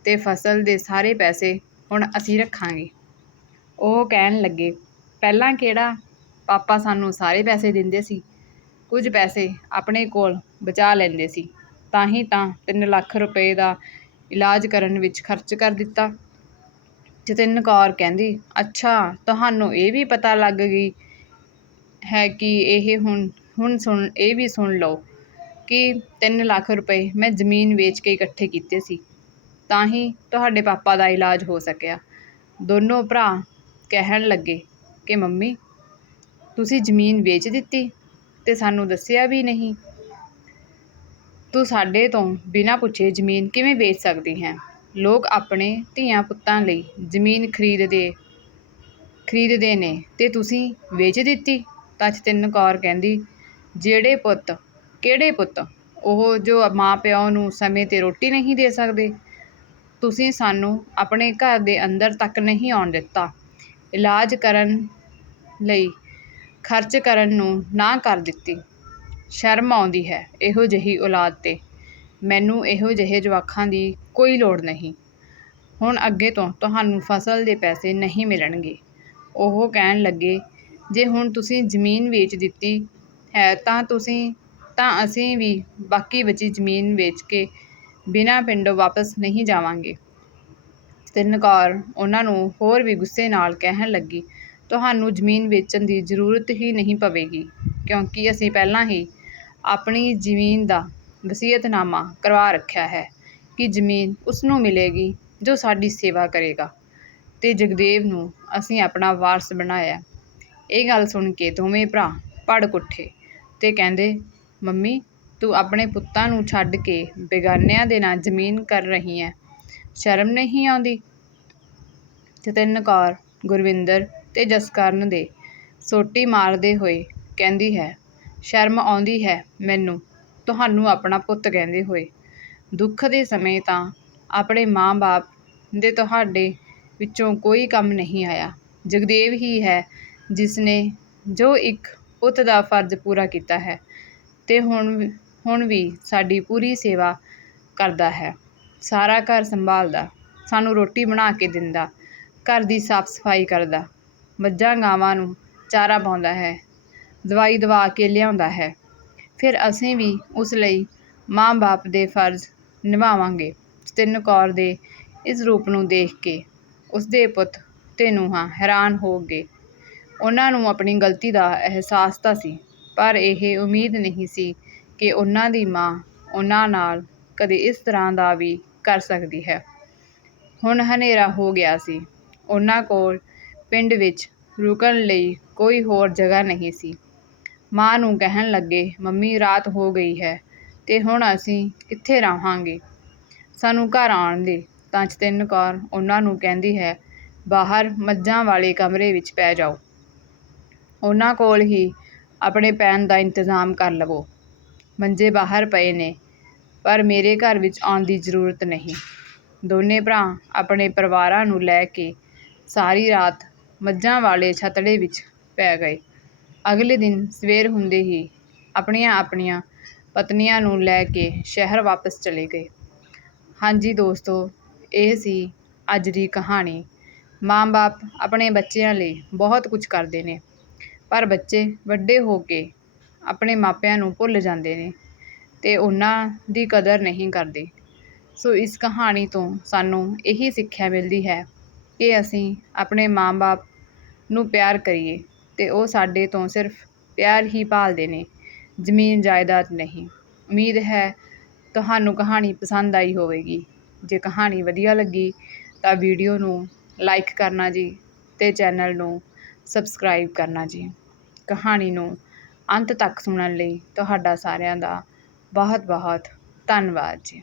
A: ਤੇ ਫਸਲ ਦੇ ਸਾਰੇ ਪੈਸੇ ਹੁਣ ਅਸੀਂ ਰੱਖਾਂਗੇ। ਉਹ ਕਹਿਣ ਲੱਗੇ, ਪਹਿਲਾਂ ਕਿਹੜਾ ਪਾਪਾ ਸਾਨੂੰ ਸਾਰੇ ਪੈਸੇ ਦਿੰਦੇ ਸੀ? ਕੁਝ ਪੈਸੇ ਆਪਣੇ ਕੋਲ ਬਚਾ ਲੈਂਦੇ ਸੀ। ਤਾਂ ਹੀ ਤਾਂ 3 ਲੱਖ ਰੁਪਏ ਦਾ ਇਲਾਜ ਕਰਨ ਵਿੱਚ ਖਰਚ ਕਰ ਦਿੱਤਾ। ਜਤਿਨ ਕੌਰ ਕਹਿੰਦੀ, ਅੱਛਾ, ਤੁਹਾਨੂੰ ਇਹ ਵੀ ਪਤਾ ਲੱਗ ਗਈ ਹੈ ਕਿ ਇਹ ਹੁਣ ਹੁਣ ਸੁਣ, ਇਹ ਵੀ ਸੁਣ ਲਓ ਕਿ 3 ਲੱਖ ਰੁਪਏ ਮੈਂ ਜ਼ਮੀਨ ਵੇਚ ਕੇ ਇਕੱਠੇ ਕੀਤੇ ਸੀ। ਤਾਂ ਹੀ ਤੁਹਾਡੇ ਪਾਪਾ ਦਾ ਇਲਾਜ ਹੋ ਸਕਿਆ। ਦੋਨੋਂ ਭਰਾ ਕਹਿਣ ਲੱਗੇ ਕਿ, ਮੰਮੀ, ਤੁਸੀਂ ਜ਼ਮੀਨ ਵੇਚ ਦਿੱਤੀ ਤੇ ਸਾਨੂੰ ਦੱਸਿਆ ਵੀ ਨਹੀਂ ਤੂੰ ਸਾਡੇ ਤੋਂ ਬਿਨਾਂ ਪੁੱਛੇ ਜ਼ਮੀਨ ਕਿਵੇਂ ਵੇਚ ਸਕਦੀ ਹੈ? ਲੋਕ ਆਪਣੇ ਧੀਆਂ ਪੁੱਤਾਂ ਲਈ ਜ਼ਮੀਨ ਖਰੀਦਦੇ ਖਰੀਦਦੇ ਨੇ ਤੇ ਤੁਸੀਂ ਵੇਚ ਦਿੱਤੀ? ਤਚਤਿੰਨ ਕੌਰ ਕਹਿੰਦੀ, ਜਿਹੜੇ ਪੁੱਤ, ਕਿਹੜੇ ਪੁੱਤ? ਉਹ ਜੋ ਮਾਂ ਪਿਓ ਨੂੰ ਸਮੇਂ ਤੇ ਰੋਟੀ ਨਹੀਂ ਦੇ ਸਕਦੇ। ਤੁਸੀਂ ਸਾਨੂੰ ਆਪਣੇ ਘਰ ਦੇ ਅੰਦਰ ਤੱਕ ਨਹੀਂ ਆਉਣ ਦਿੱਤਾ। ਇਲਾਜ ਕਰਨ ਲਈ ਖਰਚ ਕਰਨ ਨੂੰ ਨਾ ਕਰ ਦਿੱਤੀ। ਸ਼ਰਮ ਆਉਂਦੀ ਹੈ ਇਹੋ ਜਿਹੀ ਔਲਾਦ ਤੇ। ਮੈਨੂੰ ਇਹੋ ਜਿਹੇ ਜਵਾਕਾਂ ਦੀ ਕੋਈ ਲੋੜ ਨਹੀਂ। ਹੁਣ ਅੱਗੇ ਤੋਂ ਤੁਹਾਨੂੰ ਫਸਲ ਦੇ ਪੈਸੇ ਨਹੀਂ ਮਿਲਣਗੇ। ਉਹ ਕਹਿਣ ਲੱਗੇ, ਜੇ ਹੁਣ ਤੁਸੀਂ ਜ਼ਮੀਨ ਵੇਚ ਦਿੱਤੀ ਹੈ ਤਾਂ ਤੁਸੀਂ, ਤਾਂ ਅਸੀਂ ਵੀ ਬਾਕੀ ਬਚੀ ਜ਼ਮੀਨ ਵੇਚ ਕੇ ਬਿਨਾਂ ਪਿੰਡੋਂ ਵਾਪਸ ਨਹੀਂ ਜਾਵਾਂਗੇ। ਤਿੰਨ ਕੌਰ ਉਹਨਾਂ ਨੂੰ ਹੋਰ ਵੀ ਗੁੱਸੇ ਨਾਲ ਕਹਿਣ ਲੱਗੀ, ਤੁਹਾਨੂੰ ਜ਼ਮੀਨ ਵੇਚਣ ਦੀ ਜ਼ਰੂਰਤ ਹੀ ਨਹੀਂ ਪਵੇਗੀ, ਕਿਉਂਕਿ ਅਸੀਂ ਪਹਿਲਾਂ ਹੀ ਆਪਣੀ ਜ਼ਮੀਨ ਦਾ ਵਸੀਅਤਨਾਮਾ ਕਰਵਾ ਰੱਖਿਆ ਹੈ ਕਿ ਜ਼ਮੀਨ ਉਸ ਨੂੰ ਮਿਲੇਗੀ ਜੋ ਸਾਡੀ ਸੇਵਾ ਕਰੇਗਾ। ਅਤੇ ਜਗਦੇਵ ਨੂੰ ਅਸੀਂ ਆਪਣਾ ਵਾਰਸ ਬਣਾਇਆ। ਇਹ ਗੱਲ ਸੁਣ ਕੇ ਦੋਵੇਂ ਭਰਾ ਭੜਕ ਉੱਠੇ ਅਤੇ ਕਹਿੰਦੇ, ਮੰਮੀ, ਤੂੰ ਆਪਣੇ ਪੁੱਤਾਂ ਨੂੰ ਛੱਡ ਕੇ ਬੇਗਾਨਿਆਂ ਦੇ ਨਾਲ ਜ਼ਮੀਨ ਕਰ ਰਹੀ ਹੈ ਸ਼ਰਮ ਨਹੀਂ ਆਉਂਦੀ? ਜਤਿਨ ਕੌਰ ਗੁਰਵਿੰਦਰ ਅਤੇ ਜਸਕਰਨ ਦੇ ਸੋਟੀ ਮਾਰਦੇ ਹੋਏ ਕਹਿੰਦੀ ਹੈ ਸ਼ਰਮ ਆਉਂਦੀ ਹੈ ਮੈਨੂੰ, ਤੁਹਾਨੂੰ ਆਪਣਾ ਪੁੱਤ ਕਹਿੰਦੇ ਹੋਏ। ਦੁੱਖ ਦੇ ਸਮੇਂ ਤਾਂ ਆਪਣੇ ਮਾਂ-ਬਾਪ ਦੇ ਤੁਹਾਡੇ ਵਿੱਚੋਂ ਕੋਈ ਕੰਮ ਨਹੀਂ ਆਇਆ। ਜਗਦੇਵ ਹੀ ਹੈ ਜਿਸ ਨੇ ਜੋ ਇੱਕ ਪੁੱਤ ਦਾ ਫਰਜ਼ ਪੂਰਾ ਕੀਤਾ ਹੈ ਤੇ ਹੁਣ ਹੁਣ ਵੀ ਸਾਡੀ ਪੂਰੀ ਸੇਵਾ ਕਰਦਾ ਹੈ। ਸਾਰਾ ਘਰ ਸੰਭਾਲਦਾ, ਸਾਨੂੰ ਰੋਟੀ ਬਣਾ ਕੇ ਦਿੰਦਾ, ਘਰ ਦੀ ਸਾਫ਼ ਸਫ਼ਾਈ ਕਰਦਾ। ਮੱਝਾਂ ਗਾਵਾਂ ਨੂੰ ਚਾਰਾ ਪਾਉਂਦਾ ਹੈ। ਦਵਾਈ ਦਵਾ ਕੇ ਲਿਆਉਂਦਾ ਹੈ। ਫਿਰ ਅਸੀਂ ਵੀ ਉਸ ਲਈ ਮਾਂ-ਬਾਪ ਦੇ ਫਰਜ਼ ਨਿਭਾਵਾਂਗੇ। ਤਿੰਨ ਕੌਰ ਦੇ ਇਸ ਰੂਪ ਨੂੰ ਦੇਖ ਕੇ ਉਸਦੇ ਪੁੱਤ ਤੇ ਨੂੰਹਾਂ ਹੈਰਾਨ ਹੋ ਗਏ। ਉਹਨਾਂ ਨੂੰ ਆਪਣੀ ਗਲਤੀ ਦਾ ਅਹਿਸਾਸ ਤਾਂ ਸੀ, ਪਰ ਇਹ ਉਮੀਦ ਨਹੀਂ ਸੀ ਕਿ ਉਹਨਾਂ ਦੀ ਮਾਂ ਉਹਨਾਂ ਨਾਲ ਕਦੇ ਇਸ ਤਰ੍ਹਾਂ ਦਾ ਵੀ ਕਰ ਸਕਦੀ ਹੈ। ਹੁਣ ਹਨੇਰਾ ਹੋ ਗਿਆ ਸੀ। ਉਹਨਾਂ ਕੋਲ ਪਿੰਡ ਵਿੱਚ ਰੁਕਣ ਲਈ ਕੋਈ ਹੋਰ ਜਗ੍ਹਾ ਨਹੀਂ ਸੀ। ਮਾਂ ਨੂੰ ਕਹਿਣ ਲੱਗੇ, ਮੰਮੀ, ਰਾਤ ਹੋ ਗਈ ਹੈ ਤੇ ਹੁਣ ਅਸੀਂ ਕਿੱਥੇ ਰਹਾਂਗੇ? ਸਾਨੂੰ ਘਰ ਆਉਣ ਦੇ। ਤਾਂ ਜਤਿੰਨ ਕੌਰ ਉਹਨਾਂ ਨੂੰ ਕਹਿੰਦੀ ਹੈ, ਬਾਹਰ ਮੱਝਾਂ ਵਾਲੇ ਕਮਰੇ ਵਿੱਚ ਪੈ ਜਾਓ। ਉਹਨਾਂ ਕੋਲ ਹੀ ਆਪਣੇ ਪੈਣ ਦਾ ਇੰਤਜ਼ਾਮ ਕਰ ਲਵੋ। ਮੰਜੇ ਬਾਹਰ ਪਏ ਨੇ, ਪਰ ਮੇਰੇ ਘਰ ਵਿੱਚ ਆਉਣ ਦੀ ਜ਼ਰੂਰਤ ਨਹੀਂ। ਦੋਨੇ ਭਰਾ ਆਪਣੇ ਪਰਿਵਾਰਾਂ ਨੂੰ ਲੈ ਕੇ ਸਾਰੀ ਰਾਤ ਮੱਝਾਂ ਵਾਲੇ ਛਤੜੇ ਵਿੱਚ ਪੈ ਗਏ। ਅਗਲੇ ਦਿਨ ਸਵੇਰ ਹੁੰਦੇ ਹੀ ਆਪਣੀਆਂ ਆਪਣੀਆਂ ਪਤਨੀਆਂ ਨੂੰ ਲੈ ਕੇ ਸ਼ਹਿਰ ਵਾਪਸ ਚਲੇ ਗਏ। ਹਾਂਜੀ ਦੋਸਤੋ, ਇਹ ਸੀ ਅੱਜ ਦੀ ਕਹਾਣੀ। ਮਾਂ-ਬਾਪ ਆਪਣੇ ਬੱਚਿਆਂ ਲਈ ਬਹੁਤ ਕੁਝ ਕਰਦੇ ਨੇ, ਪਰ ਬੱਚੇ ਵੱਡੇ ਹੋ ਕੇ ਆਪਣੇ ਮਾਪਿਆਂ ਨੂੰ ਭੁੱਲ ਜਾਂਦੇ ਨੇ ਤੇ ਉਹਨਾਂ ਦੀ ਕਦਰ ਨਹੀਂ ਕਰਦੇ। ਸੋ ਇਸ ਕਹਾਣੀ ਤੋਂ ਸਾਨੂੰ ਇਹੀ ਸਿੱਖਿਆ ਮਿਲਦੀ ਹੈ ਕਿ ਅਸੀਂ ਆਪਣੇ ਮਾਂ-ਬਾਪ ਨੂੰ ਪਿਆਰ ਕਰੀਏ। ਤੇ ਉਹ ਸਾਡੇ ਤੋਂ ਸਿਰਫ ਪਿਆਰ ਹੀ ਭਾਲਦੇ ਨੇ, ਜ਼ਮੀਨ ਜਾਇਦਾਦ ਨਹੀਂ। ਉਮੀਦ ਹੈ ਤੁਹਾਨੂੰ ਕਹਾਣੀ ਪਸੰਦ ਆਈ ਹੋਵੇਗੀ। ਜੇ ਕਹਾਣੀ ਵਧੀਆ ਲੱਗੀ ਤਾਂ ਵੀਡੀਓ ਨੂੰ ਲਾਈਕ ਕਰਨਾ ਜੀ ਤੇ ਚੈਨਲ ਨੂੰ ਸਬਸਕ੍ਰਾਈਬ ਕਰਨਾ ਜੀ। ਕਹਾਣੀ ਨੂੰ ਅੰਤ ਤੱਕ ਸੁਣਨ ਲਈ ਤੁਹਾਡਾ ਸਾਰਿਆਂ ਦਾ ਬਹੁਤ ਬਹੁਤ ਧੰਨਵਾਦ ਜੀ।